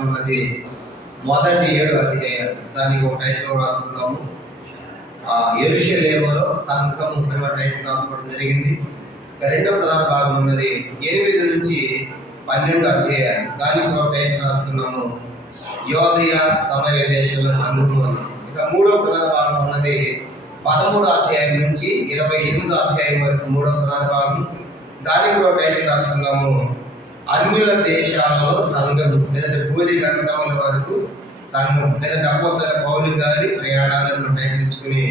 భాగం ఉన్నది మొదటి 7 అధ్యాయాలు. దానికి ఒక టైటిల్ రాసుకున్నాము, యెరూషలేములో సంఘము అనే టైటిల్ రాసుకోవడం జరిగింది. రెండో ప్రధాన భాగం ఉన్నది 8 నుంచి 12 అధ్యాయాలు. దానికి ఒక టైటిల్ రాసుకున్నాము, యోదయ సమరయ దేశంలో సంఘము అని. ఇక మూడో ప్రధాన భాగం ఉన్నది 13వ అధ్యాయం నుంచి 28వ అధ్యాయం వరకు మూడో ప్రధాన భాగం. దానికి కూడా టైటిల్ రాసుకున్నాము, అన్యుల దేశాలలో సంఘం, లేదంటే బూది గంధముల వరకు సంఘం, లేదంటే అపోస్తలుల పౌలు గారి ప్రయాణాలను టైటిల్ ఇచ్చుకుని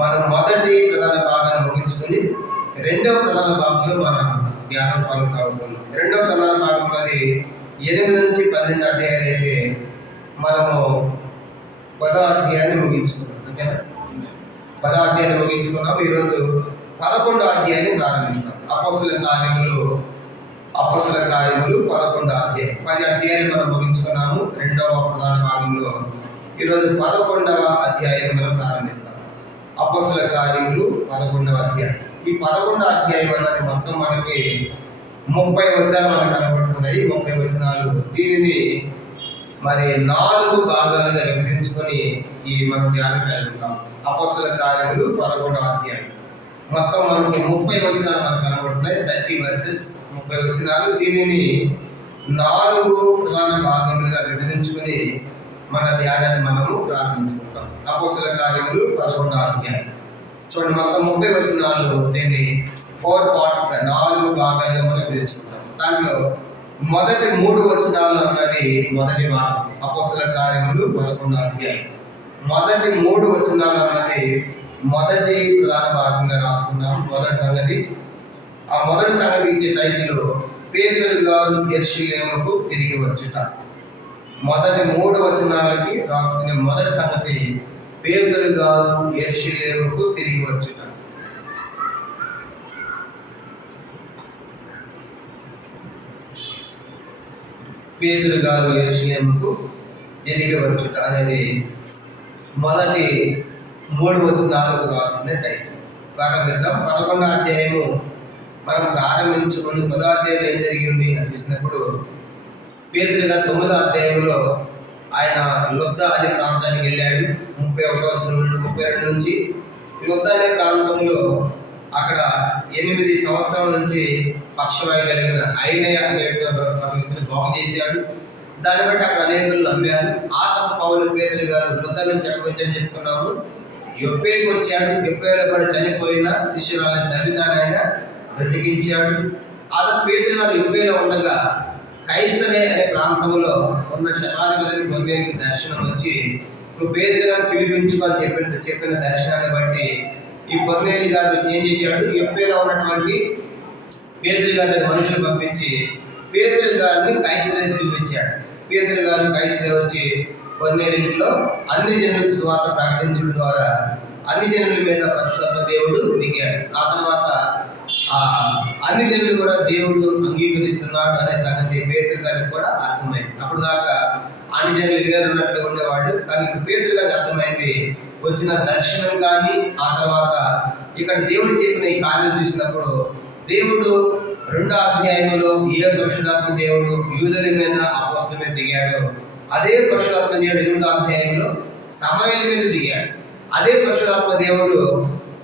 మనం మొదటి ప్రధాన భాగాన్ని ముగించుకుని రెండవ ప్రధాన భాగంలో మన ధ్యానం కొనసాగుతుంది. రెండవ ప్రధాన భాగం ఉన్నది 8 నుంచి 12 అధ్యాయాలు అయితే మనము 10వ అధ్యాయాన్ని ముగించుకున్నాం. అంతేనా? 10వ అధ్యాయాన్ని ముగించుకున్నాం. ఈరోజు 11వ అధ్యాయాన్ని ప్రారంభిస్తాం. అపోస్తలుల కార్యములు 11వ అధ్యాయం. 10 అధ్యాయాలు మనం ముగించుకున్నాము రెండవ ప్రధాన భాగంలో. ఈరోజు 11వ అధ్యాయం మనం ప్రారంభిస్తాం. అపోస్తలుల కార్యములు 11వ అధ్యాయం. ఈ 11వ అధ్యాయం అన్నది మొత్తం మనకి 30 వచనాలు మనకు కనబడుతున్నాయి. 30 వచనాలు. దీనిని మరి 4 భాగాలుగా విభజించుకొని మనం ధ్యానం కలిగి ఉంటాం. అపోస్తలుల కార్యములు 11వ అధ్యాయం. మొత్తం మనకి 30 వచనాలు మనకు కనబడుతున్నాయి. 30 వర్సెస్, 30 వచనాలు. దీనిని 4 ప్రధాన భాగములుగా విభజించుకొని మన ధ్యానాన్ని మనము ప్రారంభించుకుంటాం. అపోస్తలుల కార్యములు 11వ అధ్యాయం. చూడండి, మొత్తం 30 వచనాలు. దీన్ని 4 పార్ట్స్గా 4 భాగాలుగా మనం విభజించుకుంటాం. దాంట్లో మొదటి 3 వచనాలు అన్నది మొదటి భాగం. అపోస్తలుల కార్యములు 11వ అధ్యాయం. మొదటి 3 వచనాలు అన్నది మొదటి ప్రధాన భాగంగా రాసుకుందాం. మొదటి సంగతి. ఆ మొదటి సంగతి ఇచ్చే టైటిల్ పేతురు గారు యెరూషలేముకు తిరిగి వచ్చుట. మొదటి 3 వచనాలకి రాసుకునే మొదటి సంగతి పేతురు గారు యెరూషలేముకు తిరిగి వచ్చుట. పేతురు గారు యెరూషలేముకు తిరిగి వచ్చుట అనేది మొదటి 3 వచనాలకు రాసిన టైటిల్. ప్రారంభిద్దాం. 11వ అధ్యాయము మనం ప్రారంభించుకుని 10వ అధ్యాయంలో ఏం జరిగింది అనిపిస్తున్నప్పుడు, పేతురు గారు 9వ అధ్యాయంలో ఆయన లొద్ద అనే ప్రాంతానికి వెళ్ళాడు. 31వ వచనం నుండి 32 నుంచి లొద్ద అనే ప్రాంతంలో అక్కడ 8 సంవత్సరాల నుంచి పక్షవాయు కలిగిన ఐనయ అనే వ్యక్తిని బాగు చేశాడు. దాన్ని బట్టి అక్కడ అనేకులు నమ్మారు. ఆ తర్వాత పౌలు పేతురు గారు లొద్ద నుంచి ఎక్కడికి వచ్చాడని చెప్పుకున్నాము, యొప్పేకి వచ్చాడు. యొప్పేలో కూడా చనిపోయిన శిష్యురాలని తబితానైనా బ్రతికించాడు. ఆ తర్వాత పేతురు గారు యొప్పేలో ఉండగా కైసరే అనే ప్రాంతంలో ఉన్న శతాధిపతిని కొర్నేలికి దర్శనం వచ్చి, నువ్వు పేతురు గారిని పిలిపించుకొని చెప్పిన దర్శనాన్ని బట్టి ఈ కొర్నేలి గారు ఏం చేశాడు, యొప్పేలో ఉన్నటువంటి పేతురు గారి మనుషులు పంపించి పేతురు గారిని కైసరే పిలిపించాడు. పేతురు గారు కైసరే వచ్చి కొర్నేలిలో అన్ని జనులకు సువార్త ప్రకటించడం ద్వారా అన్ని జనుల మీద పరిశుద్ధాత్మ దేవుడు దిగాడు. ఆ తర్వాత అన్ని జనులు కూడా దేవుడు అంగీకరిస్తున్నాడు అనే సంగతి పేతురు గారికి కూడా అర్థమైంది. అప్పుడు దాకా అన్ని జనులు వేరున్నట్టుగా ఉండేవాళ్ళు. కానీ ఇప్పుడు పేతురు గారికి అర్థమైంది. వచ్చిన దర్శనం కానీ ఆ తర్వాత ఇక్కడ దేవుడు చెప్పిన ఈ కార్యం చూసినప్పుడు దేవుడు 2వ అధ్యాయంలో ఏ పరిశుద్ధాత్మ దేవుడు యూదుల మీద అపోస్తలుల మీద దిగాడు, అదే పరిశుద్ధాత్మ దేవుడు 8వ అధ్యాయంలో సమరయుల మీద దిగాడు. అదే పరిశుద్ధాత్మ దేవుడు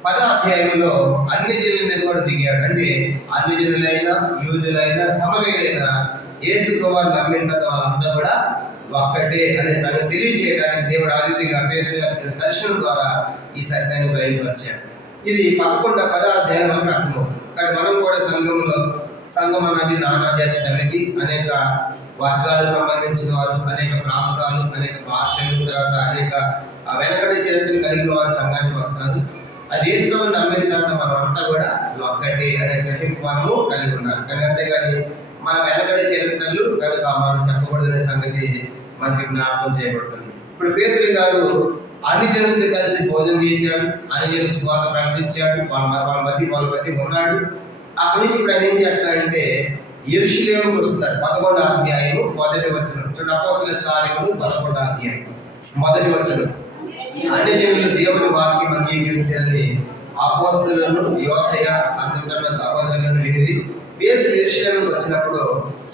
10వ అధ్యాయంలో అన్ని జనుల మీద కూడా దిగాడు. అంటే అన్ని జనులైనా యూదులైనా సమరయులైనా యేసు ప్రభువుని నమ్మిన తర్వాత వాళ్ళంతా కూడా ఒక్కటే అనే సంగతి తెలియజేయడానికి దేవుడు ఆ రీతిగా పేతురు గారి దర్శనం ద్వారా ఈ సత్యాన్ని బయలుపరిచాడు. ఇది 10వ అధ్యాయం మనకు అర్థమవుతుంది. కానీ మనం కూడా సంఘం అన్నది నానా జాతి సమితి, అనేక వర్గాలకు సంబంధించిన వారు, అనేక ప్రాంతాలు, అనేక భాషలు, తర్వాత అనేక వెనకటి చరిత్రను కలిగిన వారు సంఘానికి వస్తారు. అది యేసుని నమ్మిన తర్వాత మనం అంతా కూడా ఒక్కటే అనే గ్రహింపు మనము కలిగి ఉండాలి. కానీ అంతేగాని మన వెనకటి చరిత్రలు కనుక మనం చెప్పకూడదనే సంగతి మనకి జ్ఞాపకం చేయబడుతుంది. ఇప్పుడు పేతురు గారు అన్ని జనులతో కలిసి భోజనం చేశాడు, అన్ని జనులకు సువార్త ప్రకటించాడు, వాళ్ళ మధ్య ఉన్నాడు. అక్కడి నుంచి ఇప్పుడు ఆయన ఏం చేస్తాడంటే యెరూషలేముకు వస్తున్నాడు. 11వ అధ్యాయం మొదటి వచనం చూడండి. అపోస్తలుల కార్యములు 11వ అధ్యాయం మొదటి వచనం. అన్ని జనులు దేవుని వాక్యం అంగీకరించాలని అపోస్తలులను యోదయ అంతటా సహోదరులను వినిది. పేతురు యెరూషలేముకు వచ్చినప్పుడు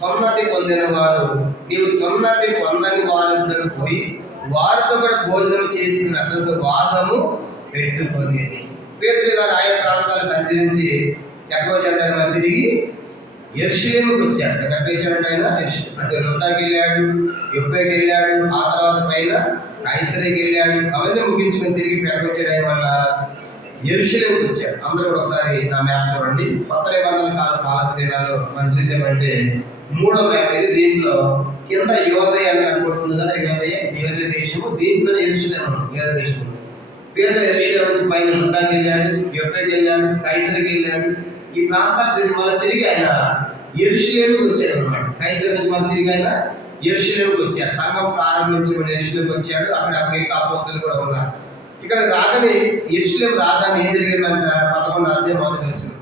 సున్నతి పొందిన వారు, నీవు సున్నతి సున్నతి పొందని వారిద్దరు పోయి వారితో కూడా భోజనం చేస్తున్న అతనితో వాదము పెట్టుకునేది. పేతురు గారు ఆయా ప్రాంతాలు సంచరించి ఎక్కడ వచ్చాడు? ఆయన తిరిగి యెరూషలేముకి వచ్చాడు. ఎక్కడికి వచ్చాడంటే ఆయన అంటే వృద్ధాకి వెళ్ళాడు, యొప్పేకి వెళ్ళాడు, ఆ తర్వాత పైన కైసరికి వెళ్ళాడు. అవన్నీ ముగించుకొని తిరిగి ఎక్కడికి వచ్చాడు? ఆయన వల్ల యెరూషలేముకి వచ్చాడు. అందరూ కూడా ఒకసారి నా మ్యాప్ చూడండి. కొత్త నిబంధన కాలస్థానాల్లో మనం చూసామంటే 3వ మ్యాప్ ఇది. దీంట్లో కింద యోదయ అని కనపడుతుంది కదా, యోదయ దేశము, దీంట్లో యెరూషలేము యోదయ దేశము. పేతురు యెరూషలేము నుంచి పైన వృద్ధాకి వెళ్ళాడు, యొప్పేకి వెళ్ళాడు, కైసరికి వెళ్ళాడు. ఈ ప్రాంతాలు మళ్ళీ తిరిగి ఆయన యెరూషలేముకి వచ్చాడు అనమాట. కైసరి నుంచి మళ్ళీ తిరిగి ఆయన యెరూషలేముకి వచ్చాడు. సంఘం ప్రారంభించి యెరూషలేముకి వచ్చాడు. అక్కడ మిగతా అపోస్తలులు కూడా ఉన్నారు. ఇక్కడ రాగానే యెరూషలేము రాగానే ఏం జరిగిందంట? 11వ అధ్యాయం 1వ వచనం.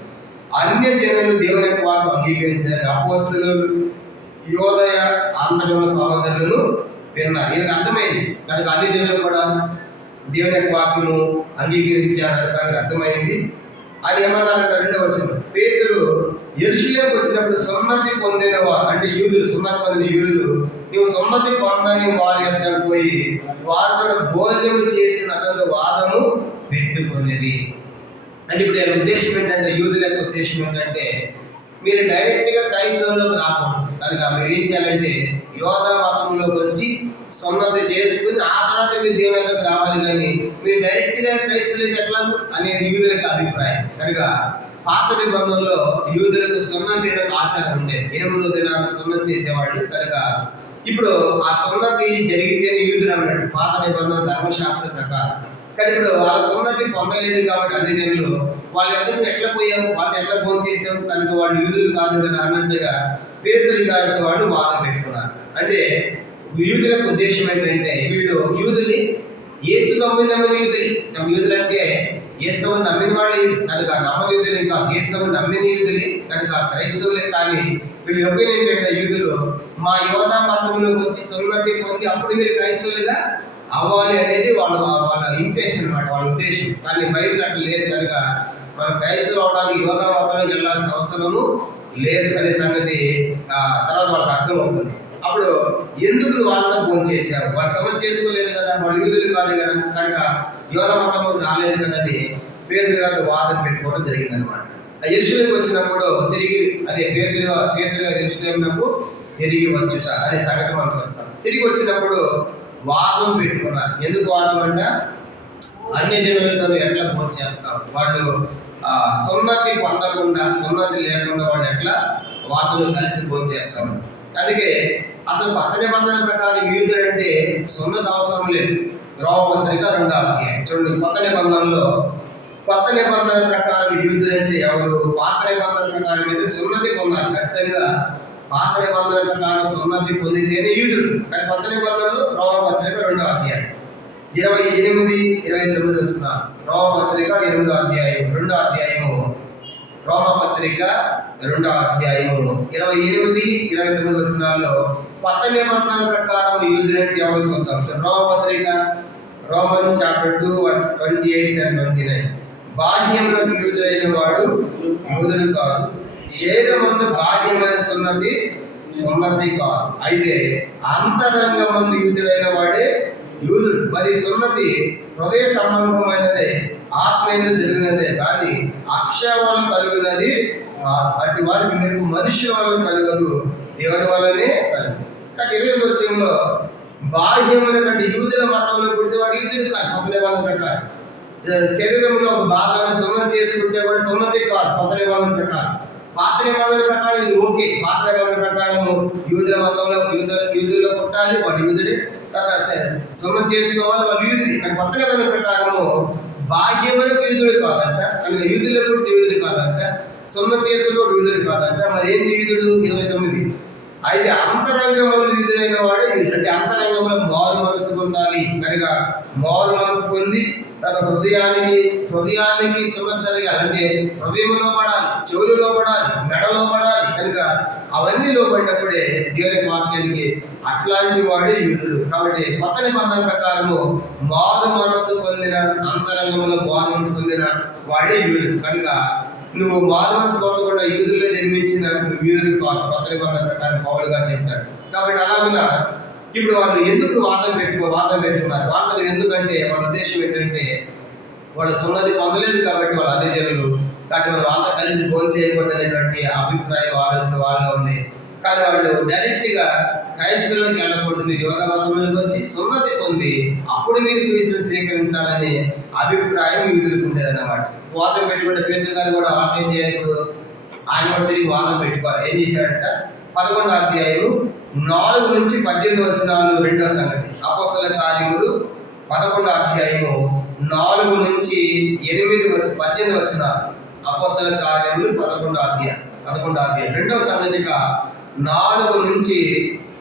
అన్య జనులు దేవుని యొక్క వాక్కు అంగీకరించారు. అపోస్తలులు యోదయ అంతటా సహోదరులను విన్నారు. వీళ్ళకి అర్థమైంది కనుక అన్ని జనులు కూడా దేవుని యొక్క వాక్యము అంగీకరించారనే సంగతి అర్థమైంది. అది ఏమన్నారంట? 2వ వచనం. పేతురు యెరూషలేముకి వచ్చినప్పుడు సున్నతి పొందిన వారు అంటే యూదులు, సున్నతి పొందిన యూదులు నీవు సున్నతి పొందని వారి యొద్దకు పోయి వారితో భోజనం చేసిన అతనితో వాదము పెట్టుకునేది. అంటే ఇప్పుడు ఆయన ఉద్దేశం ఏంటంటే, యూదుల యొక్క ఉద్దేశం ఏంటంటే మీరు డైరెక్ట్గా క్రైస్తవులకు రాకూడదు. కనుక మీరు ఏం చేయాలంటే యోధా మతంలోకి వచ్చి సున్నతి చేసుకుని ఆ తర్వాత మీరు దేవునికి రావాలి, కానీ మీరు డైరెక్ట్గా క్రైస్తవులకు ఎట్లా అనేది యూదులకు అభిప్రాయం. కనుక పాత నిబంధనలో యూదులకు సున్నతి అనే ఆచారం ఉండేది. 8వ దినాన సున్నతి చేసేవాళ్ళు. కనుక ఇప్పుడు ఆ సున్నతి జరిగితే యూదులు అన్నాడు పాత నిబంధన ధర్మశాస్త్ర ప్రకారం. కానీ ఇప్పుడు వాళ్ళ సున్నతి పొందలేదు కాబట్టి అన్ని జనులు వాళ్ళందరూ ఎట్లా పోయాము, వాళ్ళు ఎట్లా ఫోన్ చేసాము, కనుక వాళ్ళు యూదులు కాదు కదా అన్నట్టుగా పేతురు గారితో వాళ్ళు వాదం పెట్టుకున్నారు. అంటే యూదులకు ఉద్దేశం ఏంటంటే వీళ్ళు యూదుల్ని యేసు నమ్మిన యూదులు అంటే యేసు నమ్మిన వాళ్ళు కనుక నమ్మని యూదులే కాదు, యేసు నమ్మిన యూదులే కనుక క్రైస్తవులే. కానీ వీళ్ళు ఒపీనియన్ ఏంటంటే యూదులు మా యోధా మతంలోకి వచ్చి సున్నతి పొంది అప్పుడు మీరు క్రైస్తవులుగా అవ్వాలి అనేది వాళ్ళ ఇంటెన్షన్ అనమాట, వాళ్ళ ఉద్దేశం. కానీ బయట అట్లా లేదు. కనుక మనం క్రైస్తవులు అవడానికి యోధా మతంలోకి వెళ్ళాల్సిన అవసరము లేదు అనే సంగతి తర్వాత వాళ్ళకి అర్థమవుతుంది. అప్పుడు ఎందుకు నువ్వు వాళ్ళతో ఫోన్ చేశావు? వాళ్ళు సమస్య చేసుకోలేదు కదా, వాళ్ళు యూదులు కాదు కదా, కనుక యోధా మతంలోకి రాలేదు కదా అని పేతురు గారితో వాదన పెట్టుకోవడం జరిగిందనమాట. యెరూషలేముకి వచ్చినప్పుడు తిరిగి అదే పేతురు గారు యెరూషలేమునకు తిరిగి వచ్చుట అనే సంగతి మనం చూస్తాం. తిరిగి వచ్చినప్పుడు వాదం పెట్టుకున్నారు. ఎందుకు వాదం అంటే అన్ని జనులతో ఎట్లా భోజనం చేస్తాం, వాళ్ళు సున్నతి పొందకుండా సున్నతి లేకుండా వాళ్ళు ఎట్లా వాదనలు కలిసి భోజనం చేస్తాం. అందుకే అసలు కొత్త నిబంధన ప్రకారం యూదుడు అంటే సున్నతి అవసరం లేదు. రోమపత్రిక 2వ అధ్యాయం చూడండి. కొత్త నిబంధన ప్రకారం యూదుడు అంటే ఎవరు? పాత నిబంధన ప్రకారం అయితే సున్నతి పొందాలి ఖచ్చితంగా. పాత నిబంధన ప్రకారం సున్నతి పొందితేనే యూదుడు. కానీ కొత్త నిబంధనలు రోమపత్రిక 2వ అధ్యాయం 28-29 వస్తున్నారు. రోమపత్రిక 8వ అధ్యాయం 2వ అధ్యాయము రోమపత్రిక 2వ అధ్యాయము 28-29 వచనాల్లో కొత్త నిబంధన ప్రకారం యూదుడు అంటే ఎవరు చూద్దాం. రోమపత్రిక రోమన్ చాప్టర్ 2 వర్స్ 28 and 29. బాహ్యంలో యూదుడైన వాడు యూదుడు కాదు, శరీరమందు బాహ్యమైన సున్నతి కాదు, అయితే అంతరంగమందు యూదుడైన వాడే యూదుడు. మరి సున్నతి హృదయ సంబంధమైనదే, ఆత్మీయంగా జరిగినదే, కానీ అక్షర వల్ల కలిగినది కాదు. అటు వారికి మీకు మనుషుల వల్ల కలగదు, దేవుని వల్లనే కలగదు. కానీ 20వ వచనంలో బాహ్యమైన కంటే యూదుల మతంలో పుడితే వాడు యూదుడు కాదు. కొత్త నిబంధన ప్రకారం శరీరంలో ఒక భాగాన్ని సున్నతి చేసుకుంటే కూడా సున్నతి కాదు కొత్త నిబంధన ప్రకారం. పాత నిబంధన ప్రకారం ఇది ఓకే. పాత నిబంధన ప్రకారం యూదుల మతంలో యూదుల్లో పుట్టాలి, వాడు యూదుడే, తర్వాత సున్నతి చేసుకోవాలి, వాళ్ళు యూదుడి. కానీ కొత్త నిబంధన ప్రకారము బాహ్యములకు యూదుడు కాదంట, కనుక యూదుల్లో పుట్టి యూదుడు కాదంట, సున్నతి చేసుకుని యూదుడు కాదంట. మరి ఏంటి యూదుడు? 29. అయితే అంతరంగమందు యూదుడైన వాడే యూదుడు. అంటే అంతరంగంలో మారు మనసు పొందాలి. కనుక మారు మనసు పొంది తర్వాత హృదయానికి సున్నతి జరగాలి. అంటే హృదయంలో పడాలి, చెవులలో పడాలి, మెడలో పడాలి. కనుక అవన్నీ లోపడినప్పుడే దేవుని వాక్యానికి అట్లాంటి వాడే యూదుడు. కాబట్టి కొత్త నిబంధన ప్రకారము మారు మనస్సు పొందిన అంతరంగంలో మారు మనసు పొందిన వాడే యూదుడు. కనుక నువ్వు మారు మనసు పొందకుండా యూదుల్లో జన్మించిన నువ్వు యూదుడు కాదు. కొత్త నిబంధన ప్రకారం పౌలు గారు చెప్తాడు. కాబట్టి అలాగున ఇప్పుడు వాళ్ళు ఎందుకు వాదం పెట్టుకున్నారు. వాదనలు ఎందుకంటే వాళ్ళ ఉద్దేశం ఏంటంటే వాళ్ళు సున్నతి పొందలేదు కాబట్టి వాళ్ళ అన్ని జనులు, కాబట్టి మనం వాళ్ళతో కలిసి భోజనం చేయకూడదు అనేటువంటి అభిప్రాయం ఆలోచన వాళ్ళలో ఉంది. కానీ వాళ్ళు డైరెక్ట్గా క్రైస్తవులకు వెళ్ళకూడదు, మీరు యోగ మతంలోకి వచ్చి సున్నతి పొంది అప్పుడు మీరు క్రీస్తుని స్వీకరించాలనే అభిప్రాయం యూదులకు ఉండేదన్నమాట. వాదం పెట్టుకుంటే పేతురు గారు కూడా వాళ్ళు ఏం చేయాలి, ఇప్పుడు ఆయన కూడా తిరిగి వాదం పెట్టుకోవాలి. ఏం చేశాడంట, 11వ అధ్యాయము 4 నుంచి 18 వచనాలు రెండో సంగతి. అపోస్తలుల కార్యములు 11వ అధ్యాయము 4 నుంచి 18 వచనాలు. అపోస్తలుల కార్యములు 11వ అధ్యాయం రెండవ సంగతిగా 4 నుంచి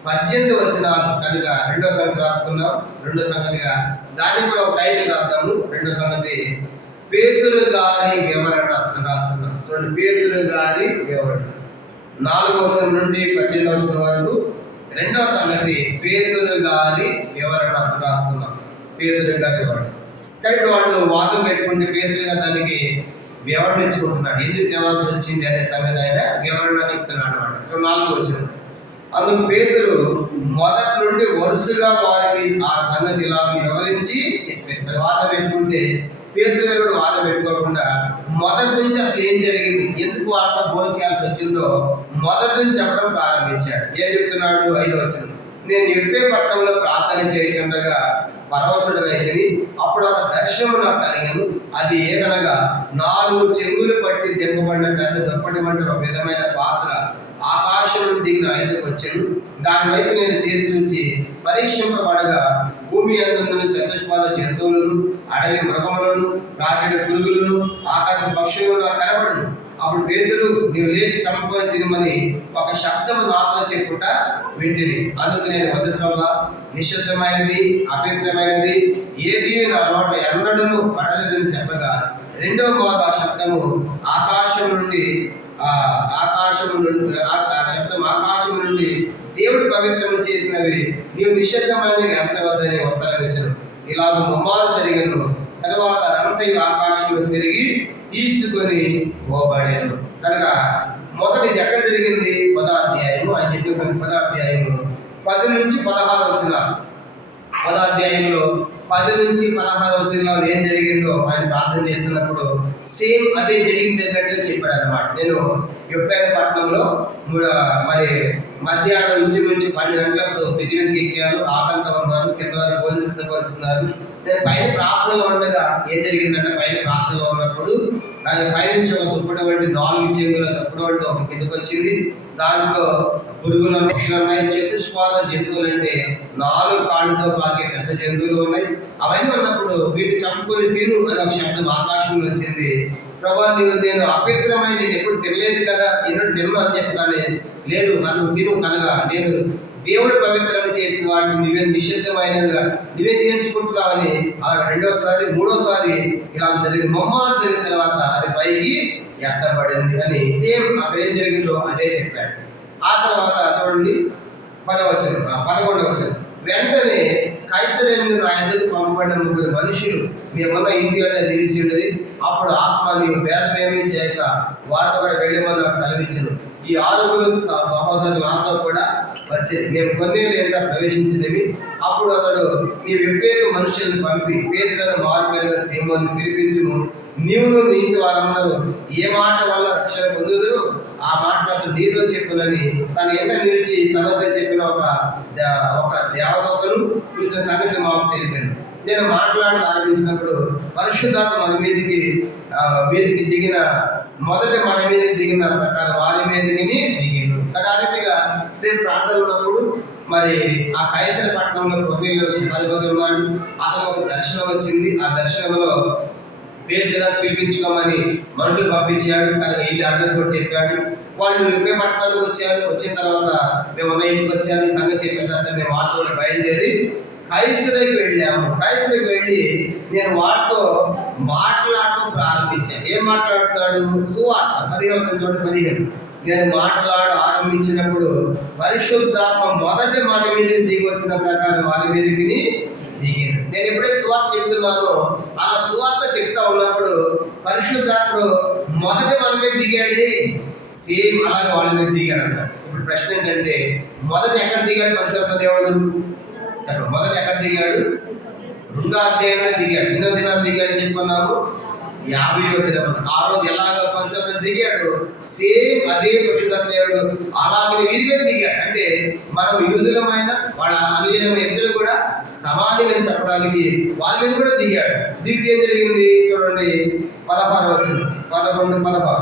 18 వచనాలు కనుక రెండో సంగతి రాసుకుందాం. రెండో సంగతిగా దాన్ని కూడా ఒక టైటిల్ రాద్దాము. రెండో సంగతి పేతురు గారి వివరణ అని రాసుకుందాం. చూడండి, పేతురు గారి వివరణ 4వ వచనం నుండి 18వ వచనం వరకు. రెండవ సంగతి పేతురు గారి వివరణ అని రాసుకుందాం. పేతురు గారి వివరణ. కాబట్టి వాళ్ళు వాదం పెట్టుకుంటే పేతురుగా దానికి వివరణ ఇచ్చుకుంటున్నాడు. ఎందుకు తెలాల్సి వచ్చింది అనే సంగతి ఆయన వివరణ చెప్తున్నాడు అన్నమాట. 4వ వచనం. అందుకు పేతురు మొదటి నుండి వరుసగా వారికి ఆ సంగతి ఇలా వివరించి చెప్పారు. వాదం పెట్టుకుంటే పేతురు గారు కూడా వాదం పెట్టుకోకుండా మొదటి నుంచి అసలు ఏం జరిగింది, ఎందుకు వాళ్ళతో భోజనం చేయాల్సి వచ్చిందో మొదటి నుంచి చెప్పడం ప్రారంభించాడు. ఏం చెప్తున్నాడు, 5వ వచనం. నేను ఎప్పే పట్టణంలో ప్రార్థన చేయుచుండగా పరవశుడనైతిని. అప్పుడు ఒక దర్శనం నాకు కలిగాను. అది ఏదనగా 4 చెంగులు పట్టి దింపబడిన పెద్ద దుప్పటి వంటి ఒక విధమైన పాత్ర ఆకాశం నుండి దిగిన ఎదురుకు వచ్చాను. దాని వైపు నేను తేరి చూచి పరీక్షింపబడగా భూమి అందున్న చతుష్పాద జంతువులను, అడవి మృగములను, రాకెడు పురుగులను, ఆకాశ పక్షులను నాకు కనబడను. అప్పుడు పేతురు, నీవు లేచి చంపుకొని తినమని ఒక శబ్దము నాతో చెప్పుట వింటిని. అందుకు నేను, వద్దు ప్రభువా, నిశ్శబ్దమైనది అపవిత్రమైనది ఏది నా నోట ఎన్నడూను పడలేదని చెప్పగా రెండవ మారు ఆ శబ్దము ఆకాశం నుండి దేవుడు పవిత్రము చేసినవి నీవు నిశ్శబ్దమైనది ఎంచవద్దని ఉత్తరం ఇచ్చను. ఇలాగ ముమ్మారు జరిగను. తర్వాత అంతయు ఆకాశంలో తిరిగి తీసుకొని పోబడాను. కనుక మొదటి ఇది ఎక్కడ జరిగింది, 10వ అధ్యాయము. ఆయన చెప్పిన 10వ అధ్యాయము 10 నుంచి 16 వచనాలు. 10వ అధ్యాయంలో 10 నుంచి 16 వచనాలు ఏం జరిగిందో ఆయన ప్రార్థన చేస్తున్నప్పుడు సేమ్ అదే జరిగింది అన్నట్టుగా చెప్పాడు అన్నమాట. నేను యొప్పేరు పట్టణంలో మరి మధ్యాహ్నం నుంచి 12 గంటలప్పుడు మిది మీదకి ఎక్కాను. ఆకలితో ఉన్నాను, కింద వారికి భోజనం సిద్ధపరుస్తున్నారు. నేను పైన ప్రార్థనలో ఉండగా ఏం జరిగిందంటే, పైన ప్రార్థనలో ఉన్నప్పుడు నాకు పైనుంచి ఒక దుప్పటి వంటి 4 చెంగుల దుప్పటి వంటి ఒక కిందకు వచ్చింది. దాంట్లో పురుగులు పక్షులు ఉన్నాయి, చతుష్పాద జంతువులు అంటే 4 కాళ్ళతో పాకే పెద్ద జంతువులు ఉన్నాయి. అవన్నీ ఉన్నప్పుడు వీటిని చంపుకొని తిను అని ఒక శబ్దం ఆకాశంలో వచ్చింది. ప్రభా, నేను అపవిత్రమైన నేను ఎప్పుడు తినలేదు కదా, ఎన్నడూ తినను అని చెప్పగానే, లేదు నన్ను తిను కనుక నేను దేవుడు పవిత్రం చేసిన వాటిని నువ్వే నిషిద్ధమైనగా నువ్వే తీర్చుకుంటున్నావని అలా 2వసారి 3వసారి ఇలా జరిగింది. మొమ్మారు జరిగిన తర్వాత అది పైకి ఎత్తబడింది అని సేమ్ అక్కడ ఏం జరిగిందో అదే చెప్పాడు. ఆ తర్వాత చూడండి 11వ వచనం. వెంటనే కైసరేయుని నా ఎదురు పంపబడిన 3 మనుషులు మేమన్న ఇంటి వద్ద నిలిచి ఉండేది. అప్పుడు ఆత్మ నీవు భేదమేమీ చేయక వారితో కూడా వెళ్ళమని నాకు సెలవిచ్చును. ఈ 6 సహోదరులు నాతో కూడా వచ్చి మేము కొన్నేళ్ళు ఏంటో ప్రవేశించేదేమి. అప్పుడు అతడు నీ వివేక మనుషులను పంపి పేతులను మారుపేరుగా సీమోను పిలిపించుము. నీవును నీ ఇంటి వారందరూ ఏ మాట వల్ల రక్షణ పొందుదురు ఆ మాట అతడు నీతో చెప్పునని తన ఎంట నిలిచి తనతో చెప్పిన ఒక దేవదూతను చూసిన సంగతి మాకు తెలిపాను. నేను మాట్లాడి ఆరంభించినప్పుడు పరిశుద్ధాత్మ మన మీదకి దిగిన మన మీదకి దిగిన ప్రకారం వారి మీదకి దిగాను. కడారిగా నేను ప్రార్థన ఉన్నప్పుడు మరి ఆ కైసర పట్టణంలో కొన్నిళ్ళు అధిపతి ఉన్నాడు. అతను ఒక దర్శనం వచ్చింది. ఆ దర్శనంలో పేతురుని పిలిపించుకోమని మనుషులు పంపించాడు. కనుక ఇది అడ్రస్ కూడా చెప్పాడు. వాళ్ళు ఎప్పే పట్టణానికి వచ్చారు. వచ్చిన తర్వాత మేము ఉన్న ఇంటికి వచ్చారు. ఈ సంగతి చెప్పిన తర్వాత మేము వాళ్ళతో బయలుదేరి కైసరికి వెళ్ళాము. కైసరికి వెళ్ళి నేను వాళ్ళతో మాట్లాడటం ప్రారంభించాను. ఏం మాట్లాడుతాడు, సువార్త. 15 నేను ఆరంభించినప్పుడు పరిశుద్ధాత్మ మొదటి మన మీదకి దిగి వచ్చిన ప్రకారం వారి మీదకి దిగాను. నేను ఎప్పుడైతే సువార్త చెప్తున్నానో అలా సువార్త చెప్తా ఉన్నప్పుడు పరిశుద్ధాత్ముడు మొదటి మన మీద దిగాడే సేమ్ అలాగే వాళ్ళ మీద దిగాడు అన్నాడు. ఇప్పుడు ప్రశ్న ఏంటంటే, మొదట ఎక్కడ దిగాడు పరిశుద్ధాత్మ దేవుడు? మొదట ఎక్కడ దిగాడు? 2వ అధ్యాయంలో దిగాడు. ఎన్నో దినాలు దిగాడు అని చెప్పుకున్నాము? 50వ దినం. ఆ రోజు ఎలాగ పరిశుద్ధాత్మ దిగాడు, సేమ్ అదే పరిశుద్ధాత్మ దేవుడు అలాగే వీరి మీద దిగాడు. అంటే మనం యూదులమైన వాళ్ళ అనుజనమైన ఇద్దరు కూడా సమానమని చెప్పడానికి వాళ్ళ మీద కూడా దిగాడు. దిగితే ఏం జరిగింది చూడండి, 16 వచనం, 11, 16.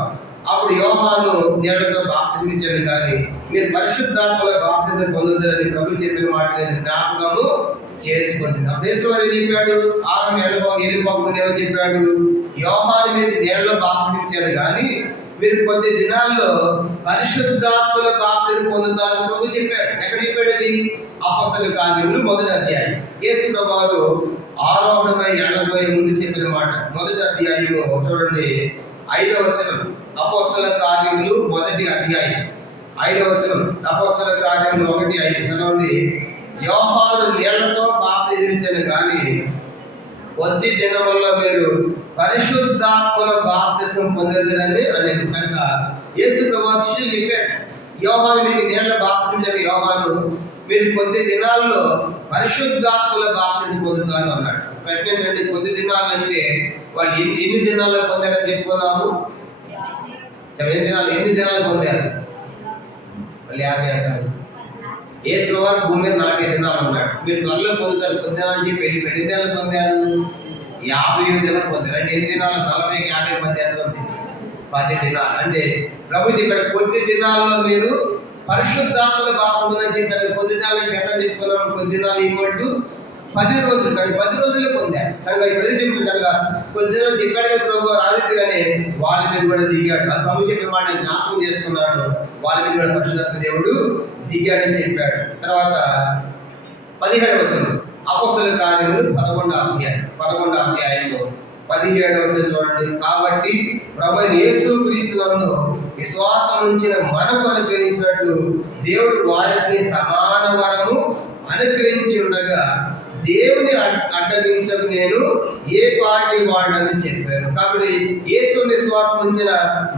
అప్పుడు యోహాను నీళ్లతో బాప్తిసం ఇచ్చాడు, కానీ మీరు పరిశుద్ధాత్మలో బాప్తిసం పొందుతారని ప్రభు చెప్పిన మాట నేను జ్ఞాపకము చేసుకుంటుంది. అప్పుడు యేసువారు ఏం చెప్పాడు? ఆమె వెళ్ళిపోకుండా ఏమని చెప్పాడు? యోహాను మీద నీళ్లలో బాప్తిసం ఇచ్చాడు, కానీ మీరు కొద్ది దినాల్లో పరిశుద్ధాత్మలో బాప్తిసం పొందుతారని ప్రభు చెప్పాడు. ఎక్కడ చెప్పాడు అది? అపోస్తలుల కార్యములు 1వ అధ్యాయం. యేసు ప్రభువారు ఆరోహణమై ఎళ్ళబోయే ముందు చెప్పిన మాట 1వ అధ్యాయము చూడండి, 5వ వచనం. అపోస్తలుల కార్యములు 1వ అధ్యాయం 5వ వచనం. అపోస్తలుల కార్యములు 1:5 చదవండి. యోహాను నీళ్లతో బాప్తిసం ఇచ్చాడు, కానీ కొద్ది దినముల్లో మీరు పరిశుద్ధాత్మలో బాప్తిసం పొందేదరని అని కనుక యేసు ప్రభువు శిష్యులు చెప్పాడు, యోహాను మీకు నీళ్ల బాప్తిసం ఇచ్చాడు, యోహాను మీరు కొద్ది దినాల్లో పరిశుద్ధాత్మలో బాప్తిసం పొందుతారు అన్నాడు. ప్రశ్న ఏంటంటే, కొద్ది దినాలు అంటే వాళ్ళు ఎన్ని దినాల్లో పొందారని చెప్పుకున్నాము? ఎన్ని దినాలు పొందారు? మళ్ళీ 50 అంటారు. యేసు వారు భూమి మీద 40 దినాలు ఉన్నాడు. మీరు త్వరలో పొందుతారు కొద్ది దినాలు చెప్పి ఎన్ని దినాలు పొందారు? 50 దినాలు పొందారు. అంటే ఎన్ని దినాలు? 40కి 50 మంది ఎంత ఉంది? 10 దినాలు. అంటే ప్రభు చెప్పాడు, కొద్ది దినాల్లో మీరు పరిశుద్ధాత్మలో బాప్తిసం చెప్పారు. కొద్ది దినాలు ఎంత చెప్పుకున్నాం? కొద్ది దినాలు ఈక్వల్ 10 రోజులు. కానీ 10 రోజుల్లో పొందారు. కనుక ఇప్పుడు ఏది చెప్తుంది కనుక కొద్ది దినాలు చెప్పాడు కదా ప్రభు, ఆదిత్యగానే వాళ్ళ మీద కూడా దిగాడు. ఆ ప్రభు చెప్పిన మాట జ్ఞాపకం చేసుకున్నాడు, వాళ్ళ మీద కూడా పరిశుద్ధాత్మ దేవుడు దిగాడని చెప్పాడు. తర్వాత 17వ వచనం, అపోస్తలుల కార్యములు 11వ అధ్యాయంలో 17వ వచనం చూడండి. కాబట్టి ప్రభువైన యేసుక్రీస్తునందు విశ్వాసం ఉంచిన మనకు అనుగ్రహించినట్లు దేవుడు వారిని సమాన వరము అనుగ్రహించి ఉండగా దేవుని అడ్డగించడం నేను ఏ పార్టీ వాడని చెప్పాను. కాబట్టి యేసు విశ్వాసం ఉంచిన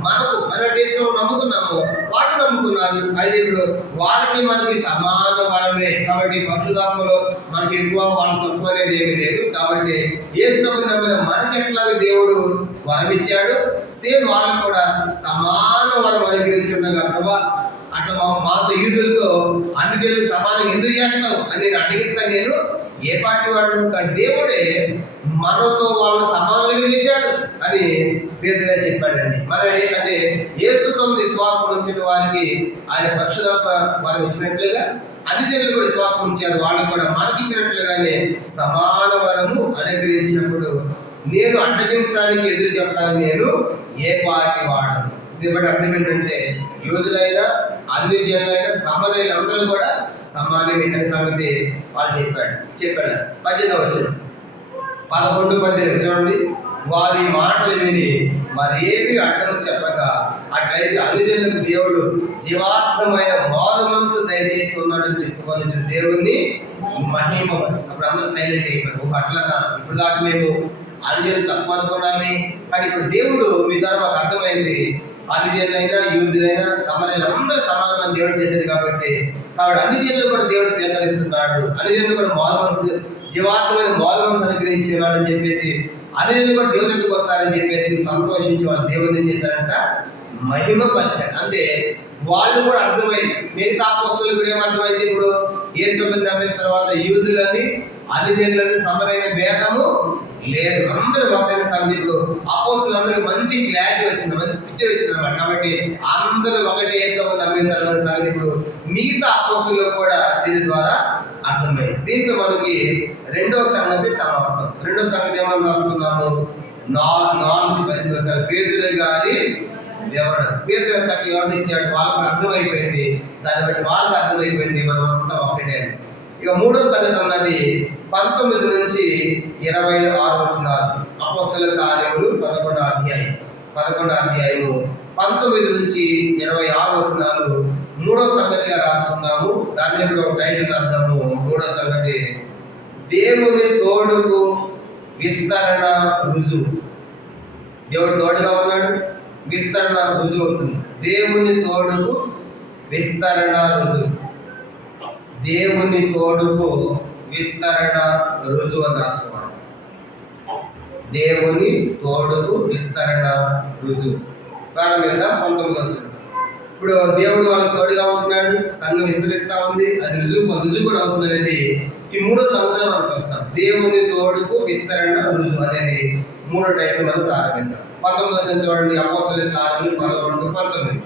మనకు, మన యేసును నమ్ముకున్నాము, వాటి నమ్ముకున్నారు. అయితే ఇప్పుడు వాటికి మనకి సమాన వరమే. కాబట్టి పరిశుద్ధాత్మలో మనకి ఎక్కువ వాళ్ళు తక్కువ అనేది ఏమీ లేదు. కాబట్టి యేసును నమ్మిన మనకి ఎట్లాగే దేవుడు వరం ఇచ్చాడు, సేమ్ వాళ్ళకి కూడా సమాన వరం అనుగ్రహించుండగా ప్రభా అట్లా మాతో యూదులతో అన్నిటిలో సమానంగా ఎందుకు చేస్తావు అని నేను అడ్డగిస్తాను, నేను ఏ పార్టీ వాడు? కానీ దేవుడే మనతో వాళ్ళ సమానంగా చేశాడు అని పేదగా చెప్పాడండి. మరి అంటే యేసుతో విశ్వాసం ఉంచిన వారికి ఆయన పరిశుద్ధాత్మ వారు ఇచ్చినట్లుగా అన్ని జనులు కూడా విశ్వాసం ఉంచారు, వాళ్ళకు కూడా మనకి ఇచ్చినట్లుగానే సమాన వరము అనుగ్రహించినప్పుడు నేను అడ్డగించడానికి ఎదురు చెప్పడానికి నేను ఏ పార్టీ వాడను. దీని బట్టి అర్థం ఏంటంటే యూదులైనా అన్ని జనులైనా సమరైన అందరూ కూడా సమానమే అనే సంగతి వాళ్ళు చెప్పాడు. 18వ వచనం 11, 18 చూడండి. వారి మాటలు విని మరేమి అడ్డం చెప్పక అట్లయితే అనుజనులకు దేవుడు జీవాత్మమైన మారు మనసు దయచేసి ఉన్నాడని చెప్పుకొని దేవుణ్ణి మహిమపడు. అప్పుడు అందరూ సైలెంట్ అయిపోయారు. అట్లన్నా ఇప్పుడు దాకా మేము అనుజనులు తక్కువ అనుకున్నామే, కానీ ఇప్పుడు దేవుడు మీ ద్వారా మాకు అర్థమైంది, అనుజనులైనా యూదులైనా సమరైన అందరూ సమానమైన దేవుడు చేశాడు. కాబట్టి అన్ని జనులు కూడా దేవుడు స్వీకరిస్తున్నాడు, అనుజనులు కూడా మారు మనసు జీవాత్మైన మారు మనసు అనుగ్రహించి ఉన్నాడు అని చెప్పేసి అనుజనులు కూడా దేవుని ఎందుకు వస్తారని చెప్పేసి సంతోషించి వాళ్ళు దేవుని ఏం చేశారంట? మహిమ పరిచారు. అంతే వాళ్ళు కూడా అర్థమైంది. మిగతా అపోస్తలులకు కూడా ఏమర్థమైంది? ఇప్పుడు యేసు నమ్మిన తర్వాత యూదులని అనుజనులని సమరైన భేదము లేదు, అందరూ ఒకటైన సంగతి. ఇప్పుడు అపోస్తలులందరికీ మంచి క్లారిటీ వచ్చింది, మంచి పిక్చర్ వచ్చింది అన్నమాట. కాబట్టి అందరూ ఒకటే యేసు నమ్మిన తర్వాత సంగతి ఇప్పుడు మిగతా అపోస్తలులకు కూడా దీని ద్వారా అర్థమైంది. దీంతో మనకి రెండవ సంగతి సమాప్తం. రెండవ సంగతి ఏమని రాసుకున్నాము? 4:18 పేతురు గారి వివరణ. పేతురు చక్కగా వివరణ ఇచ్చాడు, వాళ్ళకి అర్థమైపోయింది. దాన్ని బట్టి వాళ్ళకి అర్థమైపోయింది మనం అంతా ఒకటే. ఇక మూడవ సంగతి అన్నది 19 నుంచి 26 వచనాలు. అపోస్తలుల కార్యములు 11వ అధ్యాయం 19 నుంచి 26 వచనాలు మూడవ సంగతిగా రాసుకుందాము. దాన్ని ఇప్పుడు ఒక టైటిల్ రాద్దాము. మూడవ సంగతి దేవుని తోడుకు విస్తరణ రుజువు. దేవుడు తోడుగా ఉన్నాడు, విస్తరణ రుజువు అవుతుంది. దేవుని తోడుకు విస్తరణ రుజువు. దేవుని తోడుకు విస్తరణ రుజువు అని రాసుకోవాలి. దేవుని తోడుకు విస్తరణ రుజువు. ప్రారంభిద్దాం 19వ. ఇప్పుడు దేవుడు వాళ్ళ తోడుగా ఉంటున్నాడు, సంఘం విస్తరిస్తా ఉంది, అది రుజువు కూడా అవుతుంది అనేది ఈ 3వ సంవత్సరం మనం చూస్తాం. దేవుని తోడుకు విస్తరణ రుజువు అనేది 3వ టైప్ మనం ప్రారంభిద్దాం. 19వ చూడండి, అపోస్తలుల కార్యములు 11-19.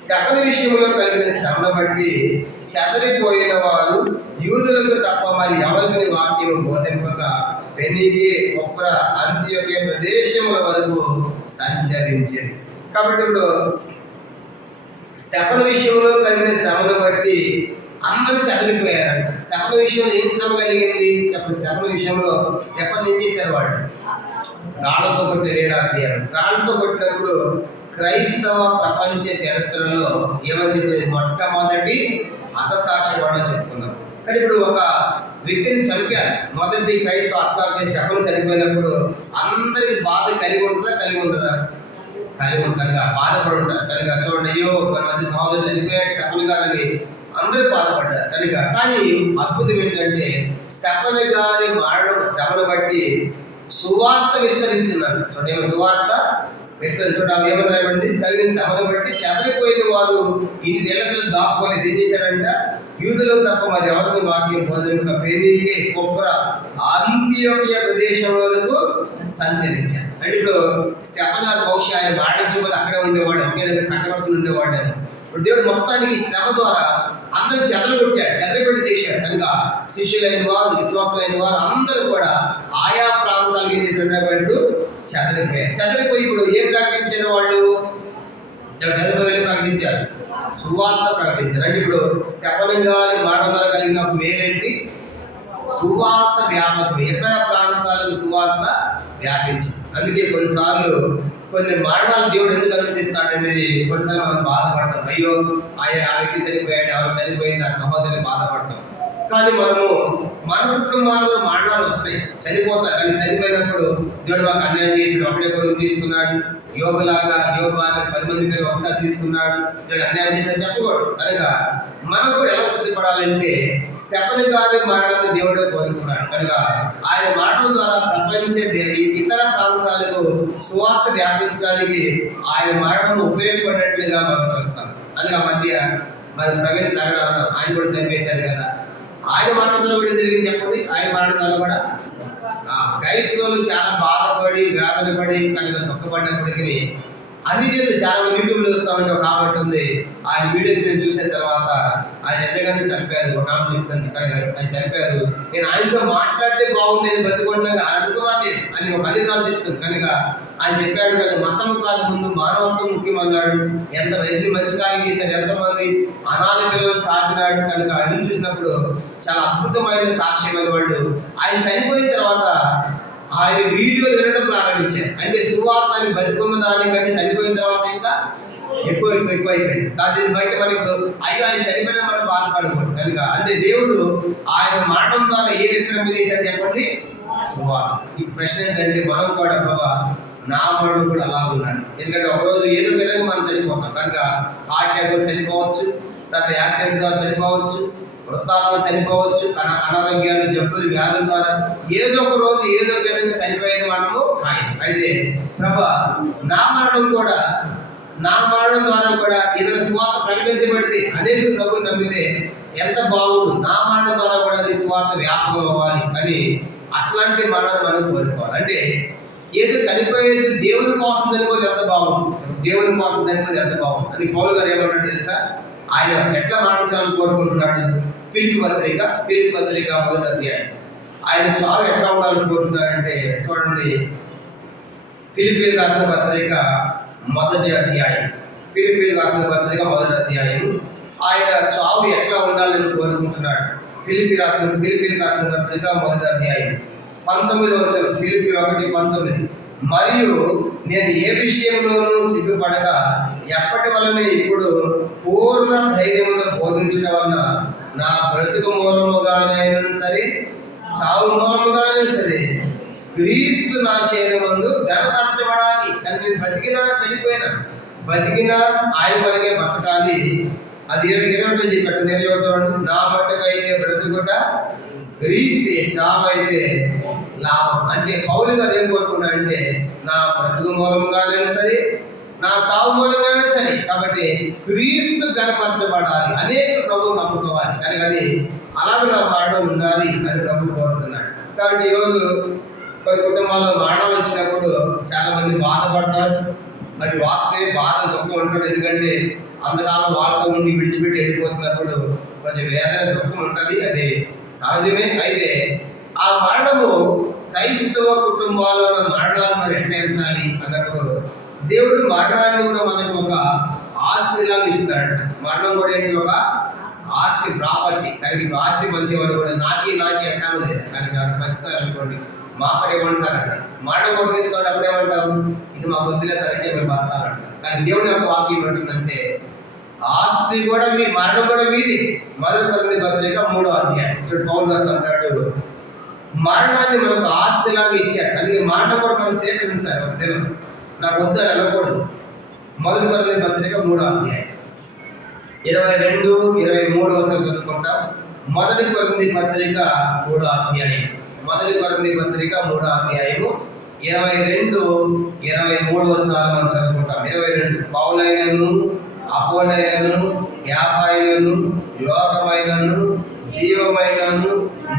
స్తెఫను విషయంలో కలిగిన శ్రమను బట్టి చెదరిపోయిన వారు యూదులకు తప్ప మరి ఎవరికి వాక్యం బోధింపక ఫెనీకే, కుప్ర, అంతియోకియ ప్రదేశముల వరకు సంచరించారు. కాబట్టి ఇప్పుడు స్తెఫను విషయంలో కలిగిన శ్రమను బట్టి అందరూ చెదరిపోయారంట. స్తెఫను విషయంలో ఏం శ్రమ కలిగింది చెప్పండి. స్తెఫను విషయంలో స్తెఫను ఏం చేశారు? వాళ్ళు రాళ్లతో కొట్టి రేడాధ్యాయం. రాళ్లతో కొట్టినప్పుడు క్రైస్తవ ప్రపంచ చరిత్రలో ఏమని చెప్పి మొట్టమొదటి హతసాక్షి వాడని చెప్పుకున్నాం. కానీ ఇప్పుడు ఒక వ్యక్తిని చంపారు. మొదటి క్రైస్తవ హతసాక్షి స్తెఫను చనిపోయినప్పుడు అందరికి బాధ కలిగి ఉంటుందా? కలిగి ఉంటుందా? కలిగి ఉంటారుగా, బాధపడి ఉంటారు కనుక. చూడండి, అయ్యో మన మధ్య సహోదరు చనిపోయాడు స్తెఫను గారని అందరూ బాధపడ్డారు కనుక. కానీ అద్భుతం ఏంటంటే స్తెఫను గారి మరణం శ్రమను బట్టి సువార్త విస్తరించిందంట. చూడండి, సువార్త విస్తరించడం ఏమని రాయబడింది? కలిగిన శ్రమను బట్టి చెదరిపోయిన వారు ఈ నెలలు దాక్కోలేదు. ఏం చేశారంట? యూదులు తప్ప మరి ఎవరిని వాక్యం బోధనక ఫెనీకే, కుప్ర, అంతియోకియ ప్రదేశం వరకు సంచరించారు. అంటే ఇప్పుడు స్తెఫను గారు బహుశా ఆయన మాటించబోదు అక్కడే ఉండేవాడు, ఒకే దగ్గర కట్టబట్టుకుని ఉండేవాడు. ఇప్పుడు దేవుడు మొత్తానికి శ్రమ ద్వారా అందరూ చెదరగొట్టాడు, చెదరగొట్టి చేశాడు కనుక శిష్యులైన వారు, విశ్వాసులైన వారు అందరూ కూడా ఆయా ప్రాంతాలకు ఏం చేసినట్టు చెదరిపోయారు. చెదరిపోయి ఇప్పుడు ఏం ప్రకటించారు? వాళ్ళు చెదరిపోయి ప్రకటించారు, సువార్త ప్రకటించారు. అంటే ఇప్పుడు స్తెఫను గారి మరణం ద్వారా కలిగిన మేలేంటి? సువార్త వ్యాపకం, ఇతర ప్రాంతాలకు సువార్త వ్యాపించి. అందుకే కొన్నిసార్లు కొన్ని మరణాలు దేవుడు ఎందుకు అనుమతిస్తాడు అనేది కొన్నిసార్లు మనం బాధపడతాం. అయ్యో ఆ వ్యక్తి చనిపోయాడు, ఆమె చనిపోయింది, ఆ సహోదరిని బాధపడతాం. కానీ మనము మన కుటుంబాల్లో మరణాలు వస్తాయి, చనిపోతారు. కానీ చనిపోయినప్పుడు దేవుడు మాకు అన్యాయం చేసాడు, ఒకటే కొడుకు తీసుకున్నాడు, యోగులాగా 10 మంది పేరు ఒకసారి తీసుకున్నాడు, దేవుడు అన్యాయం చేశాడు చెప్పకూడదు. కనుక మనం కూడా ఎలా స్థితిపడాలంటే స్తెఫను గారి మరణాన్ని దేవుడే కోరుకున్నాడు కనుక ఆయన మరణం ద్వారా ప్రపంచ ఇతర ప్రాంతాలకు సువార్త వ్యాపించడానికి ఆయన మరణం ఉపయోగపడినట్లుగా మనం చూస్తాం. అందుకే ఆ మధ్య మరి ప్రవీణ్ నగర ఆయన కూడా చంపేశారు కదా. ఆయన మరణంలో కూడా జరిగింది చెప్పండి. ఆయన మరణంలో కూడా క్రైస్తవులు చాలా బాధపడి వేదన పడి కనుక దుఃఖపడినప్పటికీ అన్ని జనులు చాలా మంది యూట్యూబ్లో చూస్తామంటే ఒక ఆమె ఉంది, ఆయన వీడియోస్ నేను చూసిన తర్వాత ఆయన నిజంగానే చంపారు. ఒక ఆమె చెప్తుంది కనుక ఆయన చంపారు, నేను ఆయనతో మాట్లాడితే బాగుండేది బ్రతికొండగా అనుకోవాలి అని ఒక అధికారులు చెప్తుంది కనుక ఆయన చెప్పాడు. కానీ మతం కాదు, ముందు మానవత్వం ముఖ్యమన్నాడు. ఎన్ని మంచి కార్యం చేశాడు, ఎంతమంది అనాథ పిల్లలు సాగినాడు కనుక ఆయన చూసినప్పుడు చాలా అద్భుతమైన సాక్ష్యం అని వాళ్ళు. ఆయన చనిపోయిన తర్వాత ఆయన వీడియో వినడం ప్రారంభించారు. అంటే సువార్తని బతికున్న దానికంటే చనిపోయిన తర్వాత ఇంకా ఎక్కువ అయిపోయింది. కాబట్టి దీన్ని బట్టి మనకి అయ్యో ఆయన చనిపోయినా మనం బాధపడకూడదు కనుక. అంటే దేవుడు ఆయన మరణం ద్వారా ఏ విస్తరింప చేశాడు చెప్పండి? సువార్త. ఈ ప్రశ్న ఏంటంటే మనం కూడా ప్రభా నా మరణం కూడా అలా ఉండాలి. ఎందుకంటే ఒకరోజు ఏదో విధంగా మనం చనిపోతాం కనుక హార్ట్ అటాక్ చనిపోవచ్చు, తర్వాత యాక్సిడెంట్ ద్వారా చనిపోవచ్చు, వృద్ధాప్యం చనిపోవచ్చు, అనారోగ్యాలు, జబ్బులు, వ్యాధుల ద్వారా ఏదో ఒక రోజు ఏదో ఒక విధంగా చనిపోయేది మనము అయితే ప్రభా నా మరణం ద్వారా కూడా ఇతర సువార్త ప్రకటించబడితే అనేక ప్రభుని నమ్మితే ఎంత బాగుండు. నా మరణం ద్వారా కూడా అది సువార్త వ్యాపకం అవ్వాలి అని అట్లాంటి మరణాలు మనం కోరుకోవాలి. అంటే ఏదో చనిపోయేది దేవుని కోసం చనిపోతే ఎంత బాగుంది, దేవుని కోసం చనిపోతే ఎంత బాగుంది. అది పౌలు గారు ఏమంటాడు తెలుసా? ఆయన ఎట్లా మరణించాలని కోరుకుంటున్నాడు? ఫిలిప్పీ పత్రిక 1వ అధ్యాయం. ఆయన చావు ఎట్లా ఉండాలని కోరుతున్నాడంటే చూడండి, ఫిలిప్పీలకు రాసిన పత్రిక 1వ అధ్యాయం. ఫిలిప్పీలకు రాసిన పత్రిక 1వ అధ్యాయం. ఆయన చావు ఎట్లా ఉండాలని కోరుకుంటున్నాడు? ఫిలిప్పీలకు రాసిన పత్రిక 1వ అధ్యాయం 19వ వచనం. ఫిలిప్పీ 1:19. మరియు నేను ఏ విషయంలోనూ సిగ్గుపడక ఎప్పటి వలన ఇప్పుడు పూర్ణ ధైర్యంతో బోధించడం వలన నా బ్రతుకు మూలముగానైనా సరే, చావు మూలముగానైనా సరే, క్రీస్తు నా శరీరమందు ఘనపరచబడాలి. కానీ నేను బతికినా చనిపోయినా ఆయన వరకే బతకాలి అది 21 చెప్పాడు. 21 నా మట్టుకైతే బ్రతుకుట క్రీస్తే, చావైతే లాభం. అంటే పౌలు గారు ఏం కోరుకున్నాడంటే నా బ్రతుకు మూలంగానైనా సరే, నా చావు మూలంగానే సరే, కాబట్టి క్రీస్తు గణపరచబడాలి, అనేక ప్రభు నమ్ముకోవాలి కానీ అలాగే నా మరణం ఉండాలి అని ప్రభు కోరుతున్నాడు. కాబట్టి ఈరోజు కొన్ని కుటుంబాల్లో మరణాలు వచ్చినప్పుడు చాలా మంది బాధపడతారు. మరి వాస్తే బాధ దుఃఖం ఉంటుంది. ఎందుకంటే అందరాలు వాళ్ళతో ఉండి విడిచిపెట్టి వెళ్ళిపోతున్నప్పుడు కొంచెం వేదన దుఃఖం ఉంటుంది, అది సహజమే. అయితే ఆ మరణము క్రైస్తవ కుటుంబాల్లో మరణాలు మరి ఎంటేర్చాలి అన్నప్పుడు దేవుడు మరణాన్ని కూడా మనకు ఒక ఆస్తిలాగా ఇస్తాడు. మరణం కూడా ఏంటి, ఒక ఆస్తి, ప్రాపర్టీ. కానీ ఆస్తి మంచివాడు కూడా నాకి అంటాము లేదా, కానీ పంచుతారు అనుకోండి, మాపడే ఇవ్వండి సార్ అంటాడు. మరణం కూడా తీసుకోండి, అప్పుడేమంటాము, ఇది మా వద్దులే సరిగ్గా మేము బతకాలంటాం. కానీ దేవుడి యొక్క వాక్యం ఏమంటుందంటే ఆస్తి కూడా మీ, మరణం కూడా మీది. 1 కొరింథీ పత్రిక 3వ అధ్యాయం చూడు, పౌలు రాస్తూ అంటాడు మరణాన్ని మనకు ఆస్తిలాగా ఇచ్చాడు. అందుకే మరణం కూడా మనం సేకరించాలి. ఒక దినం నాకు వద్దు అని అనకూడదు. 1 కొరింథీ పత్రిక 3వ అధ్యాయం 22, 23 వచనం చదువుకుంటాం. 1 కొరింథీ పత్రిక 3వ అధ్యాయం 1 కొరింథీ పత్రిక 3వ అధ్యాయము 22, 23 వచనాలు మనం చదువుకుంటాం. 22 పౌలైనను అపోలైనను యాపాయినను లోకమైనను జీవమైనను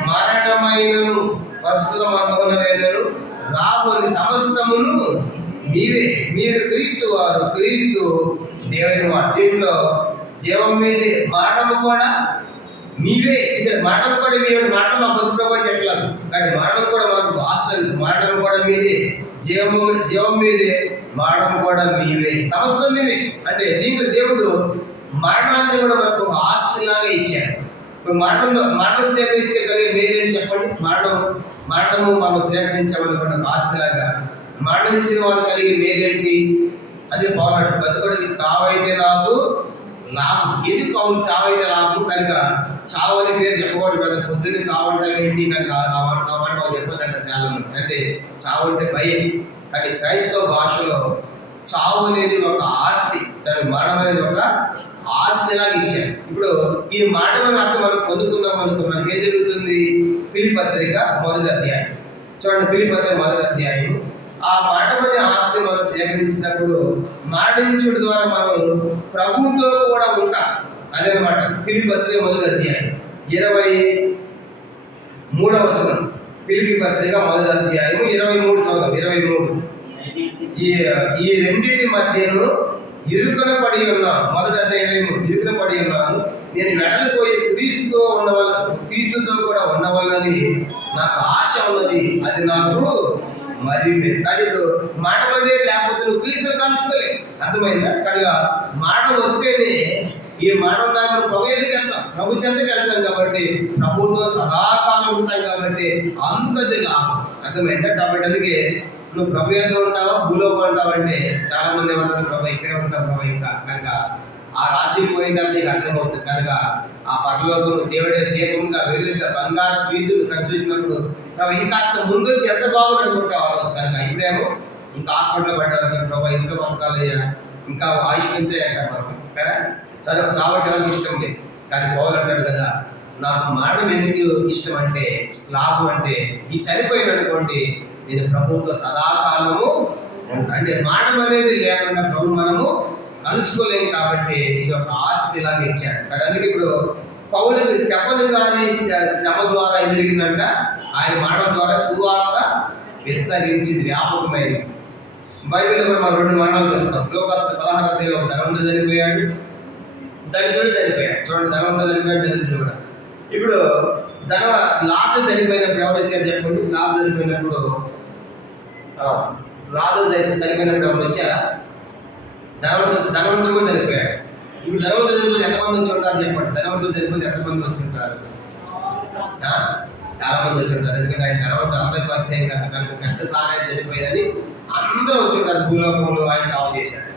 మరణమైనను ప్రస్తుతమందునైనను రాబోని సమస్తమును మీవే, మీరు క్రీస్తు వారు, క్రీస్తు దేవుని వాడు. దీంట్లో జీవం మీదే, మరణము కూడా మీవే. మరణం కూడా మీవే. మరణం అబద్ధపడి ఎట్లా, కానీ మరణం కూడా మనకు ఆస్తలేదు. మరణం కూడా మీదే, జీవం మీదే, మరణం కూడా మీవే, సమస్తం మీవే. అంటే దీంట్లో దేవుడు మరణాన్ని కూడా మనకు ఆస్తిలాగా ఇచ్చాడు. మరణం సేకరిస్తే కలిగే మీరేంటి చెప్పండి. మరణము మనం సేకరించామనుకున్న ఆస్తిలాగా మరణించిన వారు కలిగే మేలేంటి, అది పోరాడు. బతుకుడికి చావైతే నాకు లాభం. ఇది పౌలు చావైతే లాభం కనుక చావు అనే పేరు చెప్పకూడదు కదా. పొద్దున్నే చావు అంటే ఏంటి కనుక అవంటావు చెప్పదంట చాలా మంది. అంటే చావు అంటే భయం. కానీ క్రైస్తవ భాషలో చావు అనేది ఒక ఆస్తి, మరణం అనేది ఒక ఆస్తిలాగా ఇచ్చాడు. ఇప్పుడు ఈ మరణం అసలు మనం పొందుకున్నాం అనుకో, మనకి ఏం జరుగుతుంది? ఫిలిప్పీ పత్రిక 1వ అధ్యాయం చూడండి. ఫిలిప్పీ పత్రిక 1వ అధ్యాయం ఆ మరణమనే ఆస్తి మనం సేకరించినప్పుడు మరణించుడి ద్వారా మనం ప్రభువుతో కూడా ఉంటాం. అదనమాట. ఫిలిప్పీ పత్రిక 1వ అధ్యాయం 23వ వచనం. ఫిలిప్పీ పత్రిక 1వ అధ్యాయం 23 చదువు. 23 ఈ రెండింటి మధ్యను ఇరుకున పడి ఉన్నాను. 1వ అధ్యాయం 23 ఇరుకున పడి ఉన్నాను. నేను వెడలిపోయి క్రీస్తుతో కూడా ఉండవాలని నాకు ఆశ ఉన్నది, అది నాకు మరి. కానీ ఇప్పుడు మరణం అనేది లేకపోతే నువ్వు క్రీస్తుని కలుసుకోలేదు. అర్థమైందా? కనుక మరణం వస్తేనే ఈ మరణం దాకా ప్రభు ఎదురుకి వెళ్తాం, ప్రభు చెంతకి వెళ్తాం. కాబట్టి ప్రభుతో సదాకాలం ఉంటాం. కాబట్టి అందుకది లాభం. అర్థమైందా? కాబట్టి అందుకే నువ్వు ప్రభు ఏదో ఉంటావా, భూలోకం ఉంటావంటే చాలా మంది ఏమంటారు, ప్రభు ఇక్కడే ఉంటాం ప్రభు. ఇంకా కనుక ఆ రాజ్యం పోయిన తర్వాత నీకు అర్థమవుతుంది. కనుక ఆ పరలోకం దేవుడే దీపంగా వెలుగుగా బంగారు వీధులు కనుక చూసినప్పుడు ప్రభు ఇంకాస్త ముందు ఎంత బాగుంది అనుకుంటావు ఆ రోజు. కనుక ఇప్పుడేమో ఇంకా హాస్పిటల్లో పడ్డారు ప్రభు, ఇంకా బతకాలయ్యా, ఇంకా ఆయుష్పించాయంట మనకు కదా. చావటి వాళ్ళకి ఇష్టం లేదు. కానీ పౌలు అంటాడు కదా, నాకు మరణం ఎందుకు ఇష్టం అంటే, లాభం అంటే ఈ చనిపోయిన అనుకోండి నేను ప్రభువుతో సదాకాలము ఉంటా. అంటే మరణం అనేది లేకుండా ప్రభు మనము కలుసుకోలేము. కాబట్టి ఇది ఒక ఆస్తి లాగా ఇచ్చాడు. కానీ అందుకే ఇప్పుడు పౌలుకి స్టెఫను గారి శ్రమ ద్వారా ఏం జరిగిందంట, ఆయన మరణం ద్వారా సువార్త విస్తరించింది, వ్యాపకమైంది. బైబిల్లో కూడా మనం 2 మరణాలు చూస్తాం. లోకాసు 16వ అధ్యాయంలో ధనవంతుడు చనిపోయాడు, దరిద్రుడు చనిపోయాడు. చూడండి, ధనవంతుడు చనిపోయాడు, దరిద్రుడు కూడా. ఇప్పుడు లాజరు చనిపోయినప్పుడు ఎవరు వచ్చారు చెప్పండి. లాజరు చనిపోయినప్పుడు ఎవరు వచ్చారా? ధనవంతుడు కూడా చనిపోయాడు. ఇప్పుడు ధనవంతుడు చనిపోతే ఎంతమంది వచ్చి ఉంటారు చెప్పండి. ధనవంతుడు చనిపోతే ఎంతమంది వచ్చి ఉంటారు? చాలా మంది వచ్చి ఉంటారు. ఎందుకంటే ఆయన ధనవంతుడు అందరికి వచ్చాయి కదా. కనుక పెద్ద సారాన్ని చనిపోయేదని అందరూ వచ్చి ఉంటారు. భూలోకంలో ఆయన చావు చేశాడు.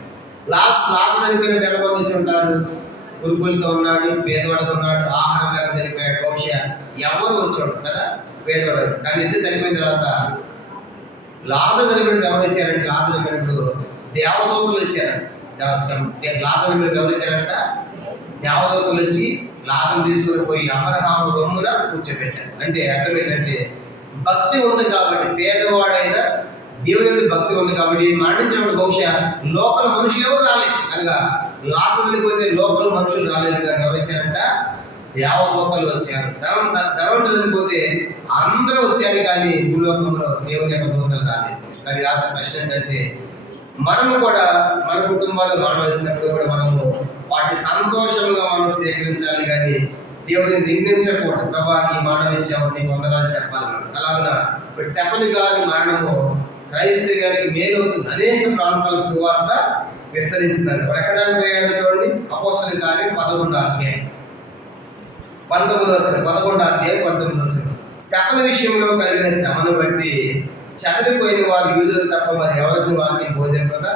లాజరు చనిపోయినట్టు ఎంతమంది వచ్చి ఉంటారు? పురుగులతో ఉన్నాడు, పేదవాడితో ఉన్నాడు, ఆహారం లేక చనిపోయాడు. బహుశా ఎవరు వచ్చాడు కదా, పేదవాడు. కానీ ఇద్దరు చనిపోయిన తర్వాత లాజరు చనిపోయినప్పుడు ఎవరు వచ్చారంటే, లాజరు చనిపోయినప్పుడు దేవదూతలు వచ్చారంట. లాజరు చనిపోయినప్పుడు ఎవరు వచ్చారంట? దేవదూతలు వచ్చి లాజరు తీసుకొని పోయి అబ్రహాము రొమ్మున కూర్చోబెట్టారు. అంటే అర్థం ఏంటంటే భక్తి ఉంది కాబట్టి, పేదవాడైనా దేవుని మీద భక్తి ఉంది కాబట్టి మరణించినప్పుడు బహుశా లోపల మనుషులు ఎవరు రాలేదు. అనగా లాజరు చనిపోతే లోపల మనుషులు రాలేదు, కానీ ఎవరు వచ్చారంట? దేవదూతలు వచ్చారు. ధనవంతులు చనిపోతే అందరూ వచ్చారు, కానీ భూలోకంలో దేవుని యొక్క దూతలు రాలేదు. కానీ రాత్రి ప్రశ్న ఏంటంటే, మనము కూడా మన కుటుంబాలు మరణం వచ్చినప్పుడు కూడా మనము వాటి సంతోషంగా మనం స్వీకరించాలి, కానీ దేవుని నిందించకూడదు. ప్రభా ఈ మరణం ఇచ్చాము, నీ వందనాలు చెప్పాలి మనం. అలాగ ఇప్పుడు స్టెఫనీ గారి మరణము క్రైస్తవ్యానికి మేలు అవుతుంది. అనేక ప్రాంతాల సువార్త విస్తరించిందండి. వాళ్ళు ఎక్కడ పోయారో చూడండి. అపోస్తలుల కార్యం 11వ అధ్యాయం 19వ. స్టెఫనీ విషయంలో కలిగిన శ్రమను బట్టి చెదరిపోయిన వారు యూదులు తప్ప మరి ఎవరికి వాక్యం బోధింపగా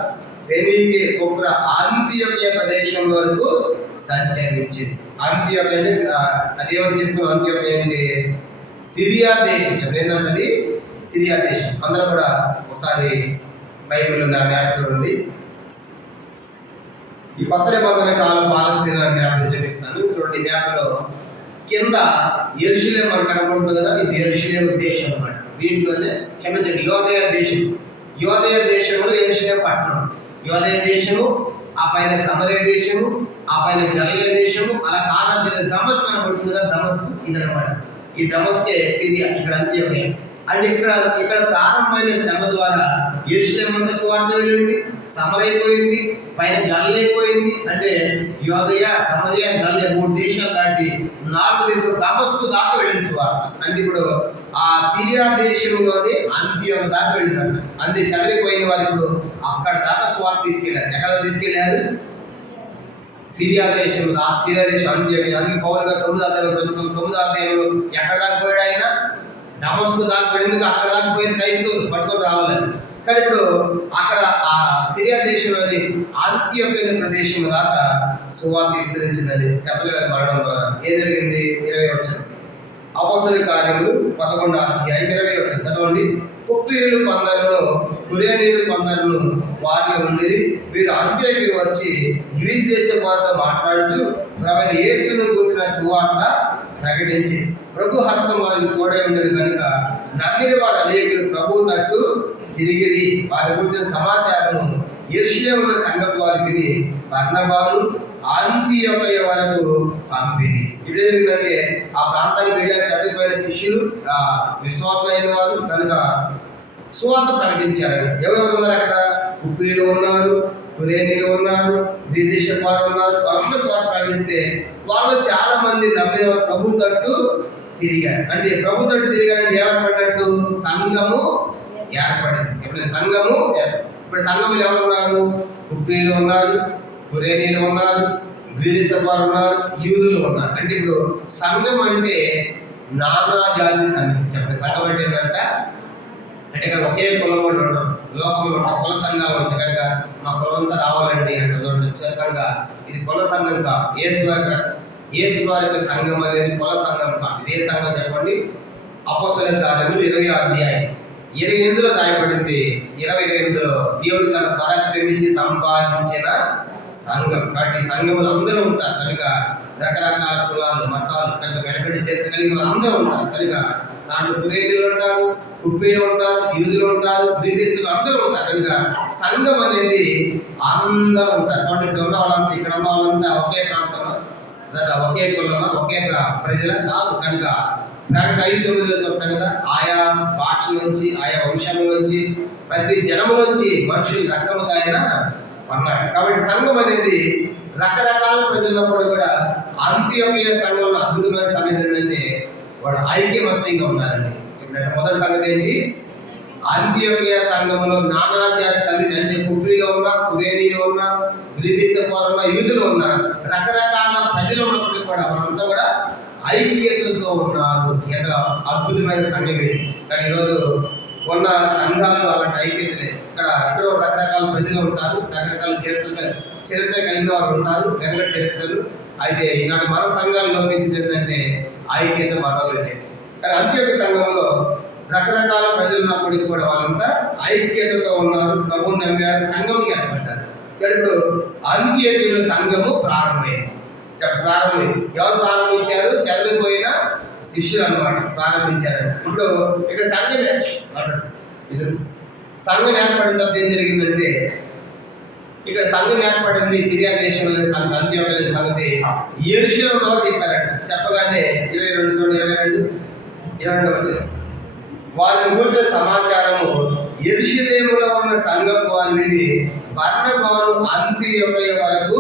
ఫెనీకే, కుప్ర, అంతియోకియ ప్రదేశం వరకు సంచరించింది. అంతియోకియ అంటే అదేమని చెప్పుకున్నాం? అంతియోకియ అంటే సిరియా దేశం. ఏంటంటే సిరియా దేశం. అందరూ కూడా ఒకసారి బైబిల్ ఉన్న మ్యాప్ చూడండి. ఈ కొత్త నిబంధన కాలం పాలస్తీనా మ్యాప్ చూపిస్తాను చూడండి. మ్యాప్లో కింద యెరూషలేం మనకు కనబడుతుంది కదా, ఇది యెరూషలేం దేశం అన్నమాట. దీంట్లోనే క్షమించండి, యోదయ దేశం. యోదయ దేశంలో యెరూషలేం పట్టణం. యోదయ దేశము, ఆ పైన సమరయ దేశము, ఆ పైన గలిలయ దేశము, అలా కారణం దమస్కు కనబడుతుంది కదా, దమస్కు ఇదనమాట. ఈ దమస్కే సిరియా, ఇక్కడ అంత్యోకియ. అంటే ఇక్కడ ప్రారంభమైన శ్రమ ద్వారా యెరూషలేం అంతా సువార్త వెళ్ళింది, సమరైపోయింది, పైన గలిలైపోయింది. అంటే యోదయ, సమరయ, గలిలయ 3 దేశాలు దాటి 4వ దేశం దమస్కు దాకా వెళ్ళింది సువార్త. అంటే ఇప్పుడు ఆ సిరియా దేశంలోని అంత్యోకియ దాకా వెళ్ళిందంట. అంతే చెదరిపోయిన వారు ఇప్పుడు అక్కడ దాకా సువార్త తీసుకెళ్ళారు. ఎక్కడ తీసుకెళ్లారు? సిరియా దేశం. సిరియా దేశం అంత్యోకియ. అందుకే పౌలు గారు 9వ అధ్యాయం చదువుకుని 9వ అధ్యాయంలో ఎక్కడ దాకా పోయాడు ఆయన? దమస్కు దాకా పోయేందుకు అక్కడ దాకా పోయిన క్రైస్తవులు పట్టుకొని రావాలని. కానీ ఇప్పుడు అక్కడ ఆ సిరియా దేశంలోని అంత్యోకియ ప్రదేశం దాకా సువార్త విస్తరించిందని స్టెఫనీ గారి మరణం ద్వారా. ఏం జరిగింది? 20వ వచనం. అపోస్తలుల కార్యములు 11వ అధ్యాయం 20వ వచనం చదవండి. కుప్రీయులు కొందరును, కురేనీయులు కొందరును వారిలో ఉండేది. వీరు అంత్యోకియకు వచ్చి గ్రీస్ దేశం వారితో మాట్లాడుచు ప్రభువైన యేసును గురించిన సువార్త ప్రకటించి ప్రభు హస్తం వారికి తోడై ఉండేది కనుక నమ్మిన వారు అనేకులు ప్రభు తట్టు తిరిగిరి. వారి గురించిన సమాచారము యెరూషలేములో సంఘపు వారు విని బర్నబాను అంతియోకియ వరకు పంపిణీ. ఇప్పుడు ఏం జరిగిందంటే ఆ ప్రాంతానికి వెళ్ళాక చదివిపోయిన శిష్యులు విశ్వాసమైన వారు కనుక సువార్త ప్రకటించారు. ఎవరెవరు ఉన్నారు అక్కడ? కుప్రీలు ఉన్నారు, కురేనీలు ఉన్నారు, గ్రీస్ వారు ఉన్నారు. వాళ్ళందరూ సువార్త ప్రకటిస్తే వాళ్ళు చాలా మంది నమ్మిన ప్రభు తట్టు తిరిగారు. అంటే ప్రభు తట్టు తిరిగారంటే ఏర్పడినట్టు సంఘము ఏర్పడింది. ఇప్పుడు సంఘము ఇప్పుడు సంఘములు ఎవరు ఉన్నారు? కుప్రీలు ఉన్నారు, కురేనీలు ఉన్నారు, గ్రీస్ వారు ఉన్నారు, యూదులు ఉన్నారు. అంటే ఇప్పుడు సంఘం అంటే నానా జాతి సంఘం. చెప్పండి, సంఘం అంటే ఏంటంట? అంటే ఇక్కడ ఒకే కులం వాళ్ళు ఉండరు, లోకంలో ఉంటారు, కుల సంఘాలు ఉంటాయి. కనుక మా కులం అంతా రావాలండి అంటే చూడొచ్చు. కనుక ఇది కుల సంఘం కాదు. యేసు వారి యొక్క సంఘం అనేది కుల సంఘం కాదు. ఇదే సంఘం చెప్పండి. అపోస్తలుల కార్యములు 20వ అధ్యాయం 28లో రాయబడింది. 28లో దేవుడు తన స్వరక్తం ఇచ్చి సంపాదించిన సంఘం. కాబట్టి ఈ సంఘములు అందరూ ఉంటారు. కనుక రకరకాల కులాలు, మతాలు, కనుక వెనకటి చేతి కలిగిన వాళ్ళు అందరూ ఉంటారు. కనుక దాంట్లో కురేనీలు ఉంటారు, కుప్పీలు ఉంటారు, యూదులు ఉంటారు, గ్రీసులు అందరూ ఉంటారు. కనుక సంఘం అనేది అందరూ ఉంటారు. కాబట్టి ఇక్కడ ఉన్న వాళ్ళంతా, ఇక్కడ ఉన్న వాళ్ళంతా ఒకే ప్రాంతంలో, ఒకే కులమా, ఒకే ప్రజల కాదు. కనుక ప్రకటన 5:9లో చెప్తాం కదా, ఆయా భాషల నుంచి, ఆయా వంశం నుంచి, ప్రతి జనము నుంచి మనుషులు రక్తము తాగిన అన్నాడు. కాబట్టి సంఘం అనేది రకరకాల ప్రజలప్పుడు కూడా అంత్యోకియ సంఘంలో అద్భుతమైన సంగతి ఏంటంటే వాళ్ళు ఐక్యమత్యంగా ఉన్నారండి. మొదటి సంగతి ఏంటి? అంత్యోకియ సంఘంలో నానా జాతి సమితి, అంటే కుప్రీలో ఉన్న, కురేనీలో ఉన్న, గ్రీస్ వారు ఉన్న, యూదులు ఉన్న, రకరకాల ప్రజలు ఉన్నప్పుడు కూడా మనంతా కూడా ఐక్యతతో ఉన్నారు. ఎంతో అద్భుతమైన సంఘం ఇది. కానీ ఈరోజు ఉన్న సంఘాల్లో అలాంటి ఐక్యత లేదు. ఇక్కడ రకరకాల ప్రజలు ఉంటారు, రకరకాల చరిత్ర కలిగిన వారు ఉంటారు, వెంకట చరిత్రలు. అయితే ఈనాడు మన సంఘాలు లోపించింది ఏంటంటే ఐక్యత మనలో లేదు. కానీ అంత్యోకియ సంఘంలో రకరకాల ప్రజలు ఉన్నప్పటికీ కూడా వాళ్ళంతా ఐక్యతతో ఉన్నారు, ప్రభువుని నమ్మారు, సంఘం ఏర్పడ్డారు. ఇప్పుడు అంత్యోకియలో సంఘము ప్రారంభమైంది. ఎవరు ప్రారంభించారు? చెదరిపోయిన శిష్యులు అన్నమాట ప్రారంభించారు. ఇప్పుడు ఇక్కడ సంఘం ఏర్పడిన తర్వాత ఏం జరిగిందంటే, ఇక్కడ సంఘం ఏర్పడింది సిరియా దేశంలో అంత్యోక్య సంగతి యెరూషలేములో చెప్పారంట. చెప్పగానే 22 వచ్చిన వారిని గురించిన సమాచారము యెరూషలేములో ఉన్న సంఘపు వారు విని బర్నబాను అంతియోక్య వరకు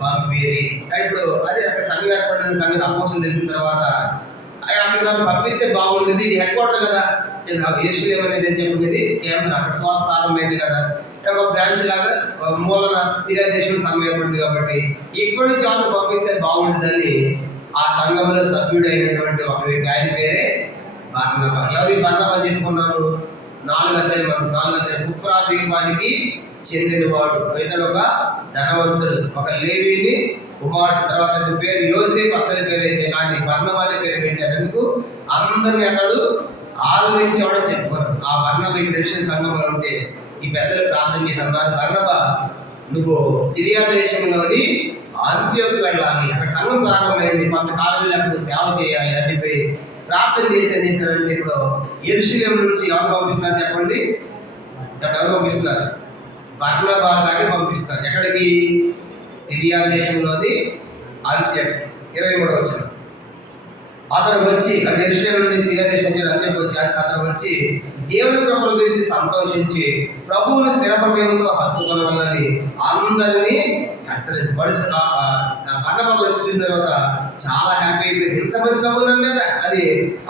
పంపిరి. ఇప్పుడు అదే అక్కడ సంఘం ఏర్పడిన సంగతి అపోస్తలులకు తెలిసిన తర్వాత అక్కడ పంపిస్తే బాగుంటుంది, ఇది హెడ్ క్వార్టర్ కదా, యెరూషలేము అనేది అని చెప్పింది కేంద్రం, అక్కడ స్వార్థ ప్రారంభమైంది కదా, ఒక బ్రాంచ్ లాగా మూలన సిరియా దేశంలో సంఘం ఏర్పడింది కాబట్టి ఇక్కడి నుంచి వాళ్ళని పంపిస్తే బాగుంటుందని ఆ సంఘంలో సభ్యుడు అయినటువంటి ఒక వ్యక్తి, ఆయన పేరే బర్నబా. ఎవరి బర్నబా చెప్పుకున్నాము? 4 అధ్యాయం కుప్రా ద్వీపానికి చెందినవాడు, ఇతడు ఒక ధనవంతుడు, ఒక లేవీని కుమారుడు. తర్వాత పేరు యోసేపు అసలు పేరు అయితే, కానీ బర్నబా అనే పేరు పెట్టారు. ఎందుకు? అందరిని అతడు ఆదరించడం చెప్పుకోరు. ఆ బర్నబా ఈ క్రిస్టియన్ సంఘంలో ఉంటే ఈ పెద్దలు ప్రార్థన చేసి అన్నారు, బర్నబా నువ్వు సిరియా దేశంలోని అంత్యోక్యకు వెళ్ళాలి, అక్కడ సంఘం ప్రారంభమైంది, కొంతకాలం అక్కడ సేవ చేయాలి అని చెప్పి ప్రార్థన చేసి ఏం చేశారంటే, ఇప్పుడు యెరూషలేము నుంచి ఎవరు పంపిస్తున్నారు చెప్పండి? ఎవరు పంపిస్తున్నారు? బర్నబా గారిని పంపిస్తున్నారు. ఎక్కడికి? సిరియా దేశంలోని అంత్యోక్య. 23 వచ్చిన అతను వచ్చి యెరూషలేము నుండి సిరియా దేశం నుంచి అంత్యోక్య వచ్చి అతను వచ్చి దేవుని కృపల గురించి సంతోషించి ప్రభువును స్థిర హృదయంతో హత్తుకొనవలనని అందరినీ బర్నబా చూసిన తర్వాత చాలా హ్యాపీ అయిపోయింది. ఇంతమంది ప్రభు నమ్మారా అని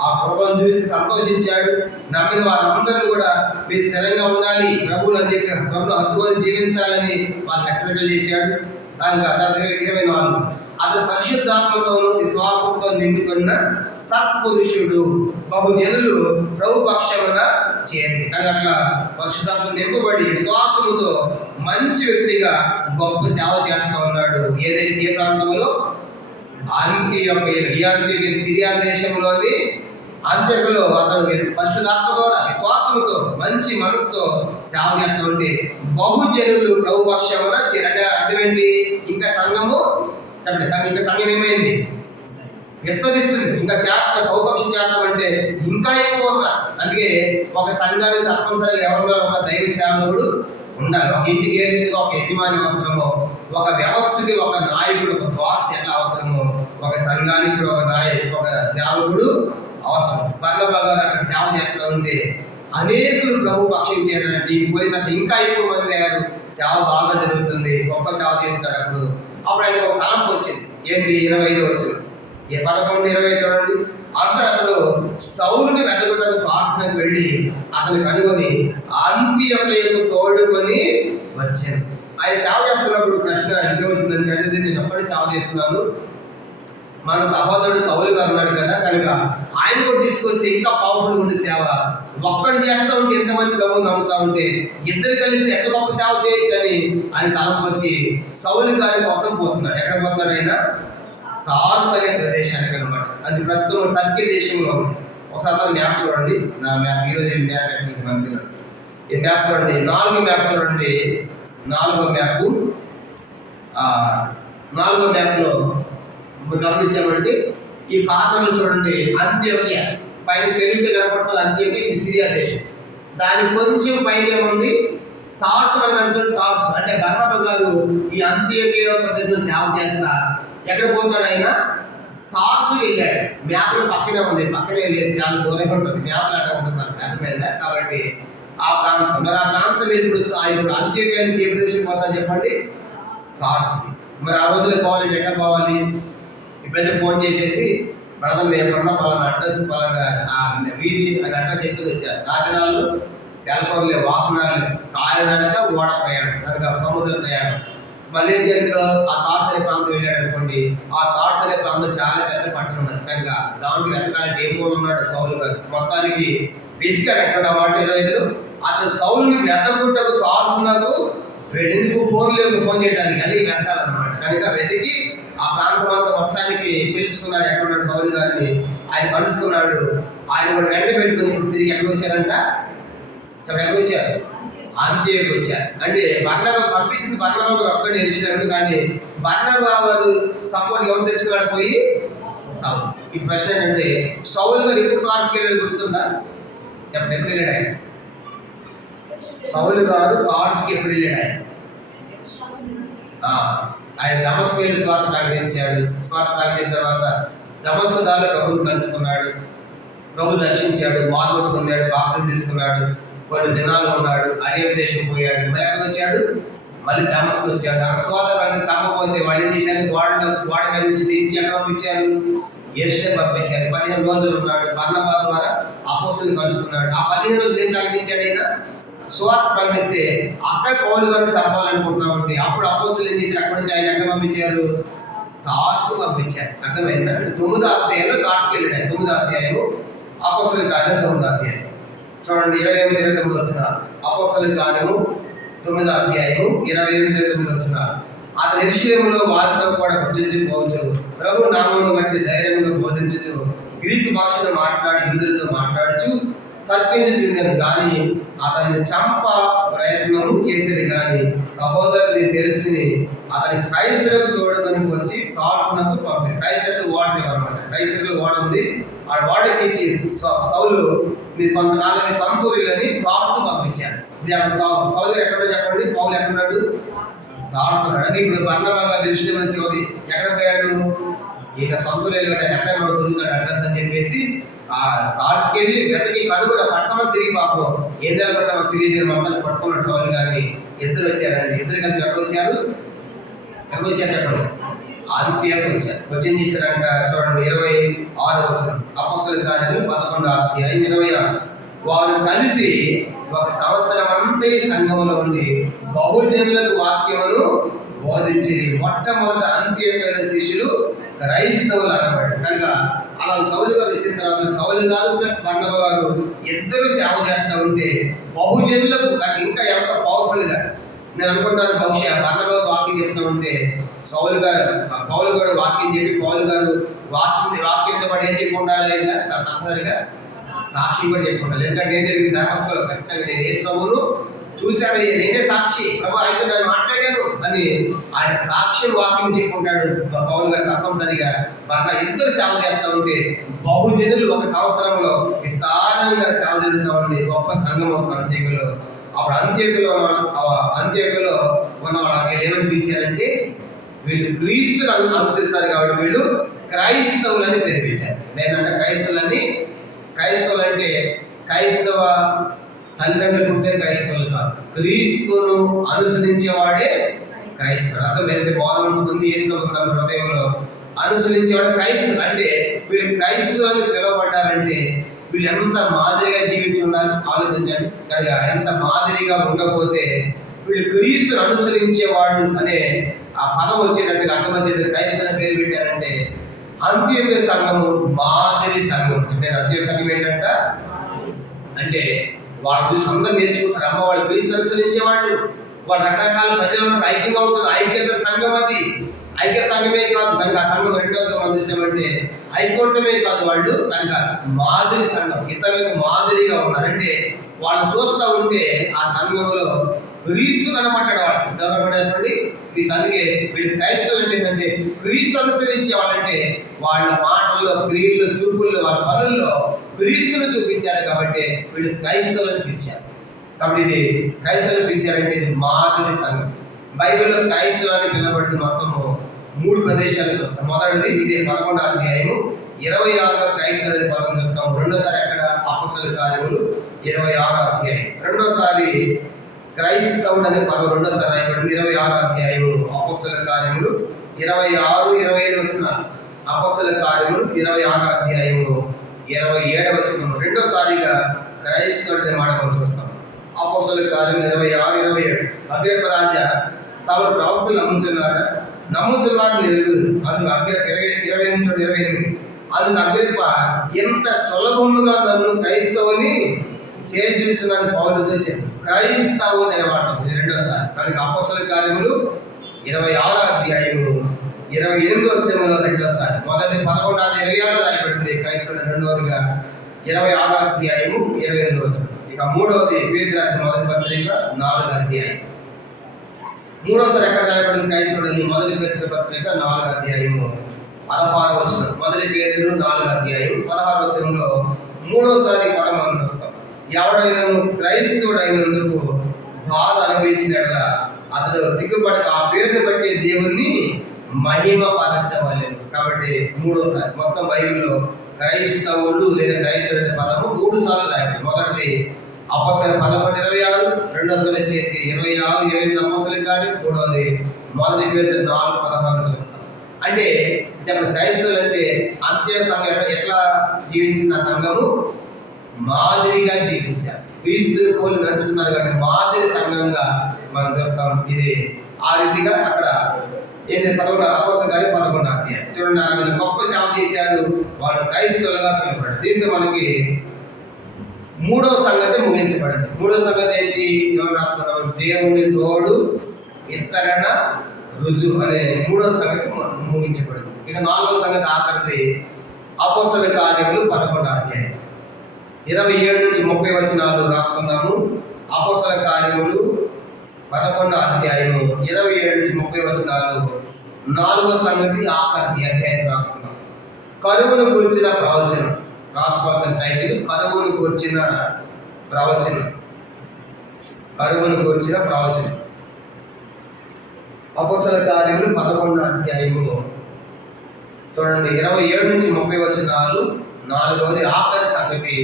ఆ కృపను చూసి సంతోషించాడు. నమ్మిన వారందరూ కూడా మీరు స్థిరంగా ఉండాలి, ప్రభువులు అని చెప్పి ప్రభువును హత్తుకొని జీవించాలని వాళ్ళు హెచ్చరికలు చేశాడు. దానికి 24 అతను పరిశుద్ధాత్మతోనూ విశ్వాసంతో నిండుకున్న సత్పురుషుడు, బహుజనులు ప్రభు పక్షమున చేరి. కానీ అట్లా పరిశుద్ధాత్మ నింపబడి విశ్వాసముతో మంచి వ్యక్తిగా గొప్ప సేవ చేస్తూ ఉన్నాడు. ఏ ప్రాంతంలో? అంత్యోక్య సిరియా దేశంలోని అంత్యోక్యలో అతడు పరిశుద్ధాత్మ ద్వారా విశ్వాసముతో మంచి మనసుతో సేవ చేస్తూ ఉంటే బహుజనులు ప్రభు పక్షమున చేరి. అంటే అర్థం ఏంటి? ఇంకా సంఘము చెప్పండి, ఇంకా సంఘం ఏమైంది? విస్తరిస్తుంది. ఇంకా బహుపక్షం చేరడం అంటే ఇంకా ఎక్కువ ఉన్నారు. అందుకే ఒక సంఘానికి తప్పనిసరిగా ఎవరిలో ఒక దైవ సేవకుడు ఉండాలి. ఒక ఇంటికి ఏ రీతిగా ఒక యజమాని అవసరమో, ఒక వ్యవస్థకి ఒక నాయకుడు, ఒక బాస్ ఎట్లా అవసరమో, ఒక సంఘానికి ఒక సేవకుడు అవసరం. బర్నబా గారు అక్కడ సేవ చేస్తూ ఉంటే అనేకులు ప్రభు పక్షం చేరారంటే పోయిన ఇంకా ఎక్కువ మంది అయ్యారు. సేవ బాగా జరుగుతుంది, గొప్ప సేవ చేస్తారు. అప్పుడు ఆయన ఒక తలంపు వచ్చింది. ఏంటి? 25 వచ్చింది. 11-20 చూడండి. అతడు సౌలుని వెతకుటకు తార్సునకు వెళ్ళి అతని కనుగొని అంత్యోక్యకు తోడుకొని వచ్చాను. ఆయన సేవ చేస్తున్నప్పుడు ప్రశ్న ఎంత వచ్చిందంటే, అంటే నేను ఒక్కడే సేవ చేస్తున్నాను, మన సహోదరుడు సౌలు గారు ఉన్నాడు కదా, కనుక ఆయన కూడా తీసుకొస్తే ఇంకా పవర్ఫుల్ ఉండే సేవ. ఒక్కడు చేస్తూ ఉంటే ఎంతమంది ప్రభువు నమ్ముతా ఉంటే ఇద్దరు కలిసి ఎంత గొప్ప సేవ చేయొచ్చు అని ఆయన తలంపు వచ్చి సౌలు గారి కోసం పోతున్నాడు. ఎక్కడ పోతున్నాడు ఆయన? తార్సు అనే ప్రదేశానికి అనమాట. అది ప్రస్తుతం టర్కీ దేశంలో ఉంది. ఒకసారి మ్యాప్ చూడండి. నా మ్యాప్ ఈరోజు మ్యాప్ ఎట్టింది మనకి. ఈ మ్యాప్ చూడండి, 4 మ్యాప్ చూడండి. 4వ మ్యాప్లో గమనించామంటే ఈ పాత్రలు చూడండి. అంత్యోక్య పైన సెల్యూట్ కనపడుతుంది. అంత్యోక్య ఇది సిరియా దేశం. దాని కొంచెం పైన ఏముంది? తార్సు అని అంటుంది. తార్సు అంటే బర్నబా గారు ఈ అంత్యోక్య ప్రదేశంలో సేవ చేస్తా ఎక్కడ పోతాడు? ఆయన తార్సు వెళ్ళాడు. మ్యాప్లో పక్కనే ఉంది, పక్కనే లేదు, చాలా దూరం ఉంటుంది. మ్యాప్లో అట్లా ఉంటుంది, మనకు అర్థమైందా? కాబట్టి ఆ ప్రాంతం, మరి ఆ ప్రాంతం ఇప్పుడు అంత్యోక్య నుంచి ఏ ప్రదేశం పోతా చెప్పండి? తార్సు. మరి ఆ రోజులో పోవాలంటే ఎట్లా పోవాలి? ఇప్పుడైతే ఫోన్ చేసేసి బ్రదర్ మేము ఎప్పుడన్నా పలానా అడ్రస్ పలానా వీధి అని అడ్రస్ చెప్తుంది వచ్చారు. రాజనాలు సెల్ ఫోన్లే, వాహనాలు, కాలినడక ఓడ ప్రయాణం, కనుక సముద్ర ప్రయాణం. మలేషియాలో ఆ తార్సు అనే ప్రాంతం వెళ్ళాడు అనుకోండి. ఆ తార్సు అనే ప్రాంతం చాలా పెద్ద పట్టణం ఉన్నది. కనుక దాంట్లో వెతకాలంటే ఏం ఉన్నాడు సౌలు గారు. మొత్తానికి వెతికాడు. ఎక్కడ మాట 25 అతను సౌలుని వెతకుంటకు తార్సునకు ఎందుకు ఫోన్ లేవు, ఫోన్ చేయడానికి, అది వెతకాలన్నమాట. కనుక వెతికి ఆ ప్రాంతం అంతా మొత్తానికి తెలుసుకున్నాడు ఎక్కడున్నాడు సౌలు గారిని. ఆయన కలుసుకున్నాడు. ఆయన కూడా వెంట పెట్టుకుని ఇప్పుడు తిరిగి ఎక్కడ వచ్చారంట? ఎక్కడ వచ్చారు? అంత్యోకి వచ్చారు. అంటే బర్నబా పంపించింది బర్నబా గారు ఒక్కడే ఎరుషలేముకు, కానీ బర్నబా వారు సపోర్ట్ ఎవరు తెచ్చుకున్నాడు పోయి సౌలు. ఈ ప్రశ్న ఏంటంటే సౌలు గారు ఎప్పుడు తార్సుకి వెళ్ళాడు గుర్తుందా? చెప్పండి, ఎప్పుడు వెళ్ళాడు ఆయన? సౌలు గారు తార్సుకి ఎప్పుడు వెళ్ళాడు ఆయన? ఆయన దమస్కు వెళ్ళి స్వార్థ ప్రకటించాడు. స్వార్థ ప్రకటించిన తర్వాత దమస్కు దారిలో ప్రభువుని కలుసుకున్నాడు, ప్రభు దర్శించాడు, మార్మోస్ పొందాడు, బాప్తిజం తీసుకున్నాడు, కొన్ని దినాలు ఉన్నాడు, అరేబియా దేశం పోయాడు, మళ్ళీ వచ్చాడు, మళ్ళీ దమస్కు వచ్చాడు. అక్కడ స్వార్థ ప్రకటన చంపకపోతే వాళ్ళు ఏం చేశారు? గోడ మీద నుంచి దించి ఎక్కడ పంపించారు? యెరూషలేము పంపించారు. 15 రోజులు ఉన్నాడు. బర్నబా ద్వారా అపోస్తలుని కలుసుకున్నాడు. ఆ 15 రోజులు ఏం ప్రకటించాడు ఆయన? సువార్త ప్రకటిస్తే అక్కడ పౌలు గారిని చంపాలనుకుంటున్నామండి. అప్పుడు అపోస్తలులు ఏం చేశారు? అక్కడి నుంచి ఆయన ఎక్కడ పంపించారు? తార్సుకు పంపించారు. అర్థమైందా? 9వ అధ్యాయంలో తార్సుకు వెళ్ళాడు. 9వ అధ్యాయము అపోస్తలుల కార్యం 9వ అధ్యాయం చూడండి, 28-29 వచ్చిన అపోస్తలుల కార్యము 9వ అధ్యాయము 28-29 వచ్చిన. అతని యెరూషలేములో వారితో కూడా భుజించుకోవచ్చు, ప్రభు నామమును బట్టి ధైర్యంగా బోధించుచు గ్రీకు భాషను మాట్లాడి యూదులతో మాట్లాడుచు తర్కించుచుండెను. కానీ అతన్ని చంప ప్రయత్నం చేసేది, కానీ సహోదరుని తెలుసుకుని అతని కైసరుకు తోడుకొని వచ్చి తార్సునకు పంపారు. కైసరుతో ఓడలేవు అనమాట. కైసరులో ఓడ ఉంది, ఆ ఓడెక్కించి సౌలు మీరు కొంతకాలం మీ సంతూరులని తార్సు పంపించారు. సౌలు ఎక్కడో చెప్పండి, పౌలు ఎక్కడున్నాడు? తార్సు ఉన్నాడు. అది ఇప్పుడు బర్నబా గారు యెరూషలేము నుంచి ఎక్కడ పోయాడు? ఈయన సంతూరు వెళ్ళాడు, ఎక్కడ మనం దొరుకుతాడు అడ్రస్ అని చెప్పేసి ఆ తార్సుకి వెళ్ళి వెతకి కడుగుల పట్టణం తిరిగి పాపం ఏం జరగబడ్డా తెలియదు మమ్మల్ని పట్టుకున్నాడు సౌలు గారిని. ఇద్దరు వచ్చారండి. ఇద్దరు కలిపి ఎక్కడ వచ్చారు? ఎక్కడ వచ్చారు చెప్పండి? అంత్యోకి వచ్చారు. వచ్చి ఏం చేశారంట చూడండి, 26 వచనం అపోస్తలుల కార్యము 11వ అధ్యాయం 26. వారు కలిసి 1 సంవత్సరం అంతా ఈ సంఘములో ఉండి బహుజనులకు వాక్యమును బోధించి మొట్టమొదట అంత్యోకియలో శిష్యులు క్రైస్తవులు అనబడ్డారు. కనుక అలా సౌలు గారు వచ్చిన తర్వాత సౌలు గారు ప్లస్ బర్నబా గారు ఇద్దరు సేవ చేస్తూ ఉంటే బహుజనులకు ఇంకా ఎంత పవర్ఫుల్ గా నేను అనుకుంటాను. బహుశా బర్నబా వాక్యం చెప్తూ ఉంటే పౌలు గారు వాక్యం చెప్పి పౌలు గారు వాక్యంతో పాటు ఏం చెప్పి ఉండాలి? తప్పనిసరిగా సాక్షి కూడా చెప్పుకుంటారు. ఎందుకంటే ఏం జరిగింది దమస్కులో ఖచ్చితంగా నేను యేసు ప్రభువును చూశాను, నేనే సాక్షి, ప్రభు అయితే నేను మాట్లాడాను అని ఆయన సాక్షి వాక్యం చెప్పుకుంటాడు పౌలు గారు. తప్పనిసరిగా ఇద్దరు సేవ చేస్తూ ఉంటే బహుజనులు 1 సంవత్సరంలో విస్తారంగా సేవ జరుగుతూ ఉంటే గొప్ప సంఘం అవుతుంది అంత్యోకియలో. అప్పుడు అంత్యోకియలో ఉన్న వాళ్ళు ఏమని పిలిచారంటే వీళ్ళు క్రీస్తుని అనుసరిస్తారు కాబట్టి వీళ్ళు క్రైస్తవులని పేరు పెట్టారు. నేనంటే క్రైస్తవులు అంటే క్రైస్తవ తల్లిదండ్రులు పుట్టే క్రైస్తవులు కాదు, క్రీస్తును అనుసరించేవాడే క్రైస్తవులు. అర్థం ఏంటంటే బాలన్స్ మంది వేసినప్పుడు హృదయంలో అనుసరించేవాడు క్రైస్తవులు. అంటే వీళ్ళు క్రైస్తవులు అని పిలువబడ్డారంటే వీళ్ళు ఎంత మాదిరిగా జీవించి ఉండాలి ఆలోచించండి. కనుక ఎంత మాదిరిగా ఉండకపోతే వీళ్ళు క్రీస్తును అనుసరించేవాడు అనే ఆ పదం వచ్చేటట్టుగా అర్థం వచ్చేటట్టు క్రైస్తవ పేరు పెట్టారంటే అంత్యోకియ సంఘము మాదిరి సంఘం. అంత్యోకియ సంఘం ఏంటంట అంటే వాళ్ళు చూసి అందరూ నేర్చుకుంటారు. అమ్మ వాళ్ళు క్రీస్తు అనుసరించేవాళ్ళు, వాళ్ళు రకరకాల ప్రజలను ఐక్యంగా ఉంటుంది. ఐక్యత సంఘం అది. ఐక్య సంఘమే కాదు కనుక ఆ సంఘం రెండవది మనం చూసామంటే ఐక్యమే కాదు, వాళ్ళు కనుక మాదిరి సంఘం, ఇతరులకు మాదిరిగా ఉన్నారు. అంటే వాళ్ళు చూస్తూ ఉంటే ఆ సంఘంలో క్రీస్తు కనబడ్డాడు. వాళ్ళు కనబడేటువంటి క్రీస్తు. అందుకే వీళ్ళు క్రైస్తవులు అంటే ఏంటంటే క్రీస్తు అనుసరించే వాళ్ళంటే వాళ్ళ మాటల్లో, క్రియల్లో, చూపుల్లో, వాళ్ళ పనుల్లో క్రీస్తును చూపించారు కాబట్టి వీళ్ళు క్రైస్తవులను పిలిచారు. కాబట్టి ఇది క్రైస్తవులను పిలిచారంటే ఇది మాదిరి సంఘం. బైబిల్లో క్రైస్తవులు అని పిలవబడింది మొత్తము 3 ప్రదేశాలకు వస్తాం. మొదటిది ఇదే 11వ అధ్యాయము 26లో క్రైస్తవులు అనే పదం చూస్తాం. రెండోసారి అక్కడ అపోస్తలుల కార్యములు 26వ అధ్యాయం. రెండోసారి క్రైస్తవుడు అనే పదం రెండోసారి రాయబడింది 26వ అధ్యాయము అపోస్తలుల కార్యములు 26, 27 వచ్చిన అపోస్తలుల కార్యములు 26వ అధ్యాయము 27 వచ్చిన రెండోసారిగా క్రైస్తవుడు అనే మాట మనం చూస్తాం. అపోస్తలుల కార్యం 26, 27. అగ్రిప్ప రాజా తాము ప్రవక్తలు నమ్ముచున్నారని ఎరుగుదు. అందుకు 20 నుంచి 28. అందుకు అగ్రిప్ప ఎంత సులభముగా నన్ను క్రైస్తవుని చేర్చుచున్నాను పౌలుతో చెప్పాడు. క్రైస్తవుని అనేవాడు రెండోసారి. కనుక అపోస్తలుల కార్యములు 26వ అధ్యాయము 28వ వచనంలో రెండోసారి. మొదటి 11వ 26 రాయబడింది క్రైస్తవుడు. రెండవదిగా 26వ అధ్యాయము 28వ వచనం. ఇక మూడవది పేతురు రాసిన మొదటి పత్రిక 4వ అధ్యాయం. మూడోసారి ఎక్కడ రాయబడింది క్రైస్తవుడిని? మొదటి పేతురు పత్రిక 4వ అధ్యాయము 16వ వచనం. మొదటి పేతురు 4వ అధ్యాయం 16వ వచనంలో మూడోసారి పదం మనం చూస్తాం. ఎవడైనా క్రైస్తవుడైనందుకు బాధ అనుభవించినట్ల అతడు సిగ్గుపడక ఆ పేరుని బట్టి దేవుణ్ణి మహిమ పరచవలెను. కాబట్టి మూడోసారి మొత్తం బైబిల్లో క్రైస్తవుడు లేదా క్రైస్తవుడు అనే పదము 3 సార్లు రాయబడింది. మొదటిది అపోస్తలుల 11:26, రెండోసారి వచ్చేసి 26-28 అపోస్తలుల కార్యం, మూడవది మొదటి పేతురు 4:16 చూస్తాం. అంటే ఇప్పుడు క్రైస్తవులు అంటే అంత్య సంఘం ఎట్లా జీవించిన సంఘము మాదిరిగా జీవించారు. క్రీస్తుని పోలి నడుచుకున్నారు కాబట్టి మాదిరి సంఘంగా మనం చూస్తాం. ఇది ఆ రీతిగా అక్కడ ఏదైతే 11 అపోస్తలుల కార్యం 11వ అధ్యాయం చూడండి. ఆయన గొప్ప సేవ చేశారు, వాళ్ళు క్రైస్తవులుగా పిలువబడ్డారు. దీంతో మనకి మూడవ సంగతి ముగించబడింది. మూడవ సంగతి ఏంటి? ఎవరు రాసుకున్నాం? దేవుని తోడు విస్తరణ రుజువు అనే మూడవ సంగతి ముగించబడింది. ఇక 4వ సంగతి ఆఖరిది అపోస్తలుల కార్యములు 11వ అధ్యాయం 27-30 వచనాలు రాసుకుందాము. అపోస్తలుల కార్యములు 11వ అధ్యాయము 27-30 వచనాలు 4వ సంగతి ఆఖరిది అధ్యాయం రాసుకుందాం. కరువును గూర్చిన ప్రవచనం రాసుకోవాల్సిన టైటిల్ కరువును గూర్చిన ప్రవచనం. కరువును గూర్చిన ప్రవచనం. అపోస్తలుల కార్యములు 11వ అధ్యాయము చూడండి 27-30 వచనాలు 4వది ఆఖరి సంగతి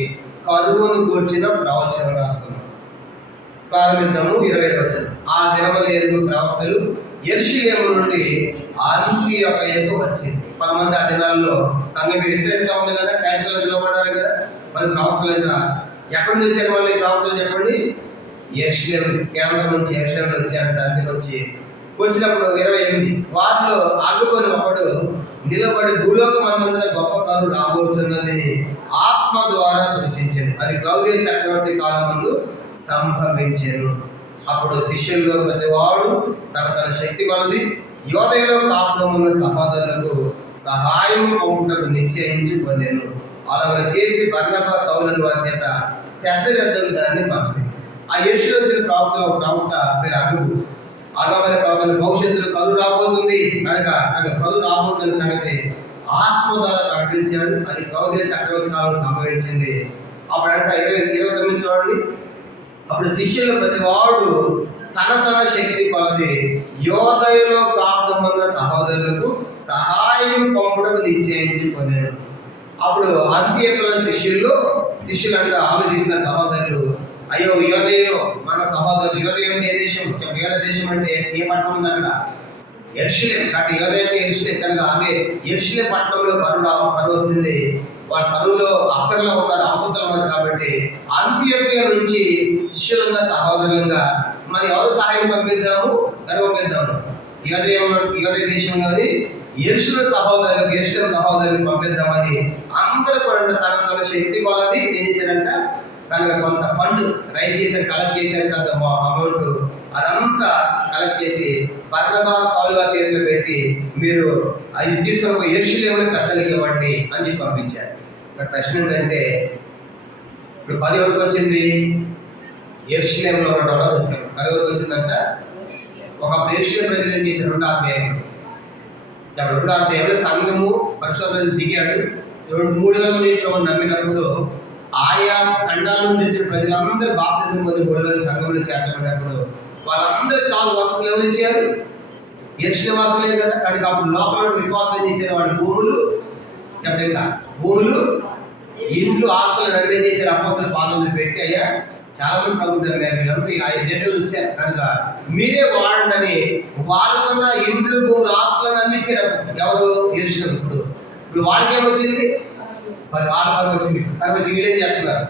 కరువును గూర్చిన ప్రవచనం రాసుకుందాం. ప్రారంభిద్దాము. 27వ వచనం. ఆ దినములందు ప్రవక్తలు యెరూషలేము నుండి అంతియొకయకు వచ్చింది. కొంతమంది ఆ దినాల్లో సంఘం విస్తరిస్తూ ఉంది కదా, క్రైస్తవులు పిలువబడ్డారు కదా. మరి ప్రవక్తలుగా ఎక్కడి నుంచి వచ్చారు వాళ్ళు? ప్రవక్తలు చెప్పండి. యెరూషలేము కేంద్రం నుంచి యెరూషలేములో వచ్చారంట. అందుకు వచ్చినప్పుడు 28 వారిలో అగుకొని ఒకడు నిలబడి భూలోకమందున గొప్ప కరువు రాబోతున్నది ఆత్మ ద్వారా సూచించాను. అది క్లౌదియ చక్రవర్తి కాలం ముందు సంభవించాను. అప్పుడు శిష్యుల్లో ప్రతి వాడు తన శక్తి కొలది యోదయలో కాపురమున్న సహోదరులకు సహాయం పంపుటకు నిశ్చయించుకొనెను. అలాగ చేసి బర్నబా సౌలుల వారి చేత పెద్దకు దాన్ని పంపి ఆ యెరూషలేము వచ్చిన ప్రవక్త పేరు అగుబు. అగమైన ప్రవక్తలు భవిష్యత్తులో కరువు రాబోతుంది కనుక కరువు రాబోతున్న సంగతి ఆత్మ ద్వారా ప్రకటించాడు. అది క్లౌదియ చక్రవర్తి కాలం సంభవించింది. అప్పుడు అంటే 29 చూడండి. అప్పుడు శిష్యులు ప్రతి వాడు తన శక్తి కొలది యోదయలో కాపురమున్న సహోదరులకు సహాయం పంపుటకు నిశ్చయించుకొనెను. అప్పుడు అంత్యొకయ శిష్యులు అంటే ఆలోచిస్తున్న సహోదరులు, అయ్యో యోదయలో మన సహోదరులు, యోదయం ఏ దేశం? యోద దేశం అంటే ఏ పట్టణం ఉంది అక్కడ? యెరూషలేము. కాబట్టి యోదయం అంటే యెరూషలేము కనుక ఆమె యెరూషలేము పట్టణంలో కరువు వస్తుంది. వాళ్ళ కరువులో అక్కర్లో ఉన్నారు, అవసరంలో ఉన్నారు. కాబట్టి అంత్యొకయ నుంచి శిష్యులుగా సహోదరులుగా మరి ఎవరు సహాయం పంపిద్దాము? పంపిద్దాము యోదయ దేశంలోని యెరూషలేము సహోదరులకు పంపిద్దామని అందరూ కూడా తన శక్తి కొలది ఏం చేశారంట? కనుక కొంత ఫండ్ రైట్ చేశారు, కలెక్ట్ చేశారు కదా అమౌంట్. అదంతా కలెక్ట్ చేసి బర్నబా సౌలుగా చేతిలో పెట్టి మీరు అది తీసుకొని యెరూషలేము పెద్దలకి ఇవ్వండి అని చెప్పి పంపించారు. ఇక్కడ ప్రశ్న ఏంటంటే ఇప్పుడు 10 ఎవరికి వచ్చింది? యెరూషలేములో ఉన్న డొలర్ వచ్చారు. 10 ఎవరికి వచ్చిందంట? ఒకప్పుడు యెరూషలేము ప్రజలు ఏం చేశారు? 2వ అధ్యాయం 2వ అధ్యాయంలో సంఘము పరిశుద్ధ దిగాడు. 3,000 మంది నమ్మినప్పుడు ఆయా ఖండాల నుంచి వచ్చిన ప్రజలందరూ బాప్తిజం పొంది 3,000 సంఘంలో చేర్చబడినప్పుడు వాళ్ళందరూ కాలు వసతులు ఎవరు ఇచ్చారు? యెరూషలేము వాసులే కదా. కానీ అప్పుడు లోపల విశ్వాసం ఏం చేశారు? వాళ్ళ భూములు ఇండ్లు ఆస్తులు నమ్మే చేశారు. అపోస్తలుల పాదం పెట్టి అయ్యా చాలా మంది ప్రభుత్వం నమ్మారు, వీళ్ళంతా 5 గంటలు వచ్చారు కనుక మీరే వాడండి వాళ్ళకున్న ఇండ్లు భూములు ఆస్తులను అందించారు. ఎవరు? యెరూషలేము. ఇప్పుడు వాళ్ళకేమొచ్చింది? మరి వాళ్ళ పదవి వచ్చింది. తర్వాత వీళ్ళేం చేస్తున్నారు?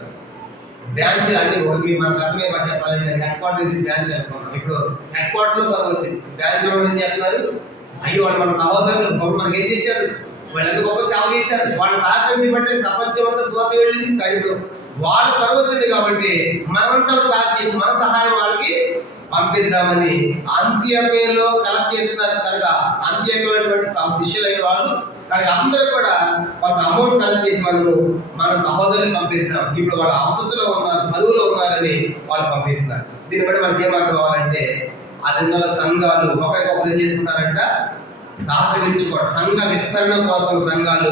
బ్రాంచ్ అంటే మనకు అర్థమే చెప్పాలంటే హెడ్ క్వార్టర్ ఇది బ్రాంచ్ అనుకున్నాం. ఇప్పుడు హెడ్ క్వార్టర్లో పదవి వచ్చింది. బ్రాంచ్ లో ఏం చేస్తున్నారు? అయ్యో వాళ్ళు మన సహోదరులు మనకి ఏం చేశారు? వాళ్ళు ఎంత గొప్ప సేవ చేశారు, వాళ్ళు సహకరించి బట్టి ప్రపంచం అంతా సువార్త వెళ్ళింది. ఇప్పుడు వాళ్ళు కరువు వచ్చింది కాబట్టి మనమంతా తయారు చేసి మన సహాయం వాళ్ళకి పంపిద్దామని అంత్యొకయలో కలెక్ట్ చేస్తున్నారు కనుక అంత్యొకయటువంటి శిష్యులైన వాళ్ళు కానీ అందరూ కూడా కొంత అమౌంట్ కలెక్ట్ చేసి మనము మన సహోదరులు పంపిస్తున్నాం. ఇప్పుడు వాళ్ళ అవసరంలో ఉన్నారు, బరువులో ఉన్నారని వాళ్ళు పంపిస్తున్నారు. దీన్ని బట్టి మనకి ఏమర్థం అవ్వాలంటే అదిన్నల సంఘాలు ఒకరికొకరు ఏం చేసుకుంటారంట, సహకరించుకోవడం. సంఘ విస్తరణ కోసం సంఘాలు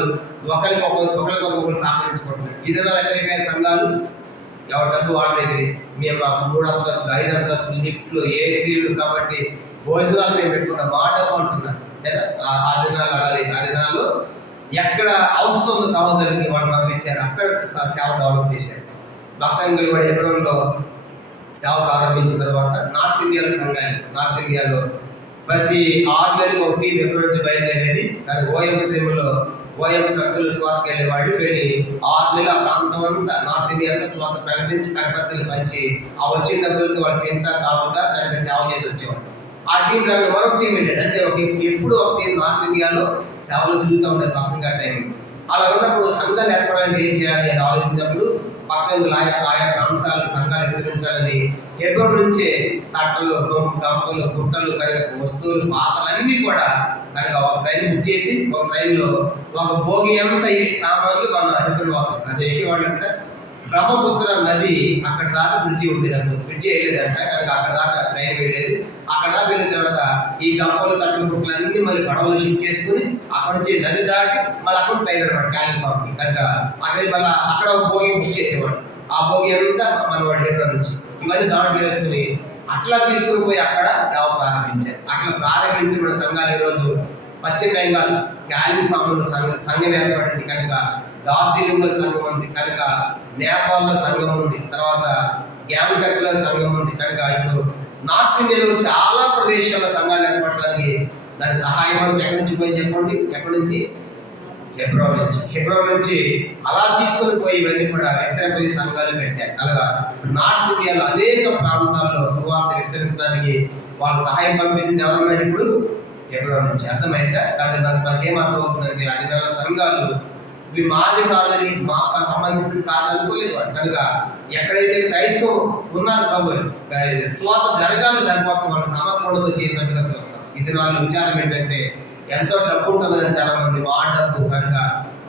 ఒకరికొకరు సహకరించుకుంటున్నారు. ఇదిన్నర ఎక్కడైపోయాయి సంఘాలు, ఎవరి డబ్బు వాళ్ళ దగ్గర. మేము 3 అంతస్తులు 5 అంతస్తులు లిఫ్ట్లు ఏసీలు కాబట్టి భోజనాలు మేము పెట్టుకుంటాం, మా డబ్బు అంటున్నారు. ఆ దినాలు అలాగే ఆ దినాల్లో ఎక్కడ అవసరం ఉన్న సహోదరుని వాళ్ళు పంపించారు, అక్కడ సేవ డెవలప్ చేశారు. బక్సంగులు కూడా హెబ్రోన్లో సేవ ప్రారంభించిన తర్వాత నార్త్ ఇండియాలో సంఘాలు, నార్త్ ఇండియాలో ప్రతి 6 నెలలకు ఒకటి హెబ్రోన్ నుంచి బయలుదేరేది. కానీ ఓఎం ట్రక్కులు స్వాతకి వెళ్ళేవాళ్ళు వెళ్ళి 6 నెలలు ఆ ప్రాంతం అంతా నార్త్ ఇండియా అంతా స్వాత ప్రకటించి కరపత్తులు పంచి ఆ వచ్చిన డబ్బులతో వాళ్ళు తింటా తాగుతా దానికి సేవ చేసి వచ్చేవాళ్ళు. ఆ టీం లాగా మరొక టీం వెళ్ళేది. అంటే ఎప్పుడు ఒక టీం నార్త్ ఇండియాలో సేవలు తిరుగుతూ ఉండేది పక్సంగా టైం. అలా ఉన్నప్పుడు సంఘాలు ఏర్పడాలంటే ఏం చేయాలి అని ఆలోచించినప్పుడు పక్సంగులు ఆయా ప్రాంతాలకు సంఘాలు విస్తరించాలని హెబ్రోన్ నుంచే తట్టలు, గంపలు, గుట్టలు, వస్తువులు, పాతలన్నీ కూడా దానికి ఒక ట్రైన్ బుక్ చేసి ఒక ట్రైన్లో ఒక భోగి అంతా ఈ సామాన్లు మన హెబ్రోన్ వస్తుంది. అది ఎక్కేవాళ్ళంటే బ్రహ్మపుత్ర నది అక్కడ దాకా బ్రిడ్జి ఉండేది. అప్పుడు బ్రిడ్జి వేయలేదంట, కనుక అక్కడ దాకా ట్రైన్ వెళ్ళేది. అక్కడ దాకా వెళ్ళిన తర్వాత ఈ గంపలు, తట్టులు, గుట్టలు అన్ని మళ్ళీ పడవలు షిఫ్ట్ చేసుకుని అక్కడ నుంచి నది దాటి మళ్ళీ అక్కడ ట్రైన్ అనమాట కాలింపాకి. కనుక అక్కడ మళ్ళీ అక్కడ ఒక భోగి బుక్ చేసేవాడు. ఆ భోగి అంతా మన వాడు హెబ్రోన్ నుంచి ఇవన్నీ దాంట్లో వేసుకుని అట్లా తీసుకుని పోయి అక్కడ సేవ ప్రారంభించారు. అట్లా ప్రారంభించిన సంఘాలు ఈరోజు పశ్చిమ బెంగాల్ కాలింపాంలో సంఘం ఏర్పడింది. కనుక డార్జిలింగ్లో సంఘం ఉంది, కనుక నేపాల్లో సంఘం ఉంది, తర్వాత గ్యాంగ్టక్లో సంఘం ఉంది. కనుక ఇప్పుడు నార్త్ ఇండియాలో చాలా ప్రదేశాల్లో సంఘాలు ఏర్పడడానికి దాని సహాయం అంతా ఎక్కడి నుంచి పోయి చెప్పండి, ఎక్కడి నుంచి? హెబ్రోన్ నుంచి అలా తీసుకొని పోయి ఇవన్నీ కూడా విస్తరింపే సంఘాలు పెట్టారు. అలాగా నార్త్ ఇండియాలో అనేక ప్రాంతాల్లో సువార్త విస్తరించడానికి వాళ్ళు సహాయం పంపించింది ఎవరన్నా ఇప్పుడు హెబ్రోన్ నుంచి. అర్థమైందా? కానీ మనకేం అర్థమవుతుందంటే అది నెల సంఘాలు ఇవి మాది కాదని మాకు సంబంధించిన కాదనుకోలేదు వాడు. కనుక ఎక్కడైతే క్రైస్తవం ఉన్నారు ప్రభు స్వాత జరగాలి దానికోసం వాళ్ళు సమర్పణతో చేసినట్టుగా చూస్తాం. ఇది నాలుగు విచారం ఏంటంటే ఎంతో డబ్బు ఉంటుందని చాలా మంది మా డబ్బు కనుక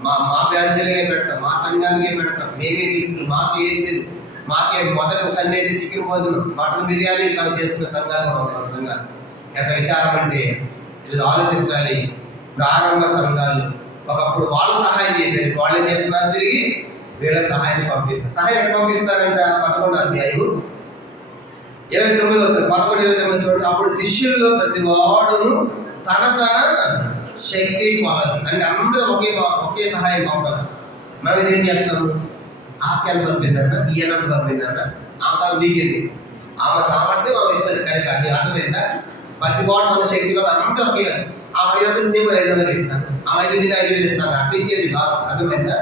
మా బ్రాంచీలకే పెడతాం, మా సంఘానికే పెడతాం, మేమే గిఫ్ట్లు, మాకు వేసేది, మాకే మొదటి సండే చికెన్ భోజనం, మటన్ బిర్యానీ ఇలా చేసుకునే సంఘాలు కూడా ఉంటాయి. మన సంఘాలు ఎంత విచారం అంటే ఇది ఆలోచించాలి. ప్రారంభ సంఘాలు ఒకప్పుడు వాళ్ళు సహాయం చేసేది, వాళ్ళు ఏం చేస్తున్నారు, తిరిగి వీళ్ళ సహాయాన్ని పంపిస్తారు. సహాయం ఎట్లా పంపిస్తారంట? 11వ అధ్యాయం 29వ వచనం, 11-29 చూడండి. అప్పుడు శిష్యుల్లో ప్రతి వాడును తన శక్తి కొలది, అంటే అందరూ ఒకే సహాయం పంపాలి. మనం ఇది ఏం చేస్తాము? ఆఖ్యాన్ని పంపిందట, ఈయనంత పంపిందట, ఆమె సాగు దిగింది, ఆమె సామర్థ్యం ఆమె ఇస్తుంది. కనుక అది అర్థమైందా? ప్రతి వాడు మన శక్తి వల్ల అందరూ ఒకే కదా. ఆ 500 నేను కూడా 500 ఇస్తాను, ఆ 5 5,000 ఇస్తాను, అప్పించేది కాదు. అర్థమైందా?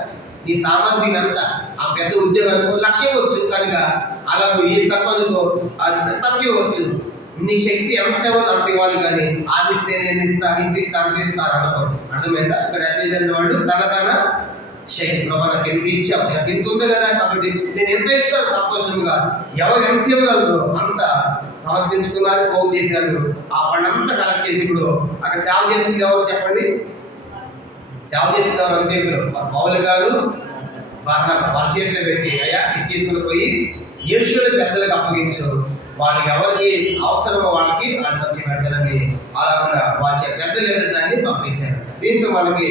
నీ సామర్థ్యం ఎంత? ఆ పెద్ద ఉద్యోగాలకు 1,00,000 ఇవ్వచ్చు, కనుక అలా ఏం తక్కువ అనుకో అది తక్కువ ఇవ్వచ్చు. నీ శక్తి ఎంత ఇవ్వదు అంత ఇవ్వాలి, కానీ ఆపిస్తే నేను ఇస్తాను, ఇంత ఇస్తాను, అంత ఇస్తాను అనుకోండి. అర్థమైందా? ఇక్కడ అడ్వైజర్ వాళ్ళు తన శక్తి నాకు ఎంత ఇచ్చావు, నాకు ఎంత ఉంది కదా, కాబట్టి నేను ఎంత ఇస్తాను సంతోషంగా. ఎవరు ఎంత ఇవ్వగలరు అంత సమర్పించుకున్నారు, పోగు చేశారు. ఆ పండంతా కలెక్ట్ చేసి ఇప్పుడు అక్కడ సేవ చేసింది ఎవరు చెప్పండి? సేవ చేసింది ఎవరు? అంతేకులు పౌలు గారు వాళ్ళ చేతిలో పెట్టి, అయ్యా ఇది తీసుకుని పోయి యేషువుల పెద్దలకు అప్పగించు, వాళ్ళకి ఎవరికి అవసరమో వాళ్ళకి పంచి పెడతారని అలా వాళ్ళ పెద్దలు దాన్ని పంపించారు. దీంతో మనకి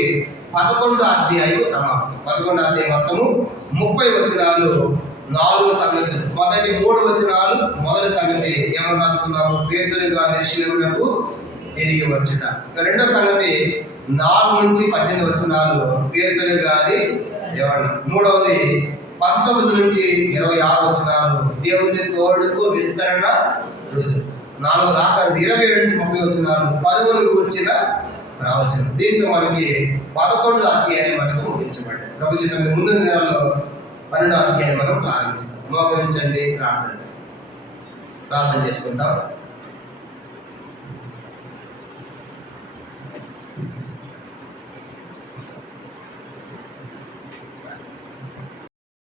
11వ అధ్యాయం సమాప్తం. 11వ అధ్యాయం మొత్తము 30 వచనాలు, 4 సంగతులు. మొదటి 3 వచనాలు మొదటి సంగతి ఏమని రాసుకున్నాము? పేతురు గారు యెరూషలేమునకు తిరిగి వచ్చుట. రెండో సంగతి 4 నుంచి 18 వచనాలు పేతురు గారి వివరణ. మూడవది 19 నుంచి 26 వచనాలు దేవుని తోడుకు విస్తరణ రుజువు. 4 దాకా 27 నుంచి 30 వచనాలు పరువును కూర్చిన ప్రవచనం. దీంతో మనకి 11వ అధ్యాయం మనకు ముగించబడ్డాయి. ప్రభు చిత్తం ముందు దినాల్లో 12వ అధ్యాయం మనం ప్రారంభిస్తాం. మోకరించండి, ప్రార్థన చేసుకుంటాం.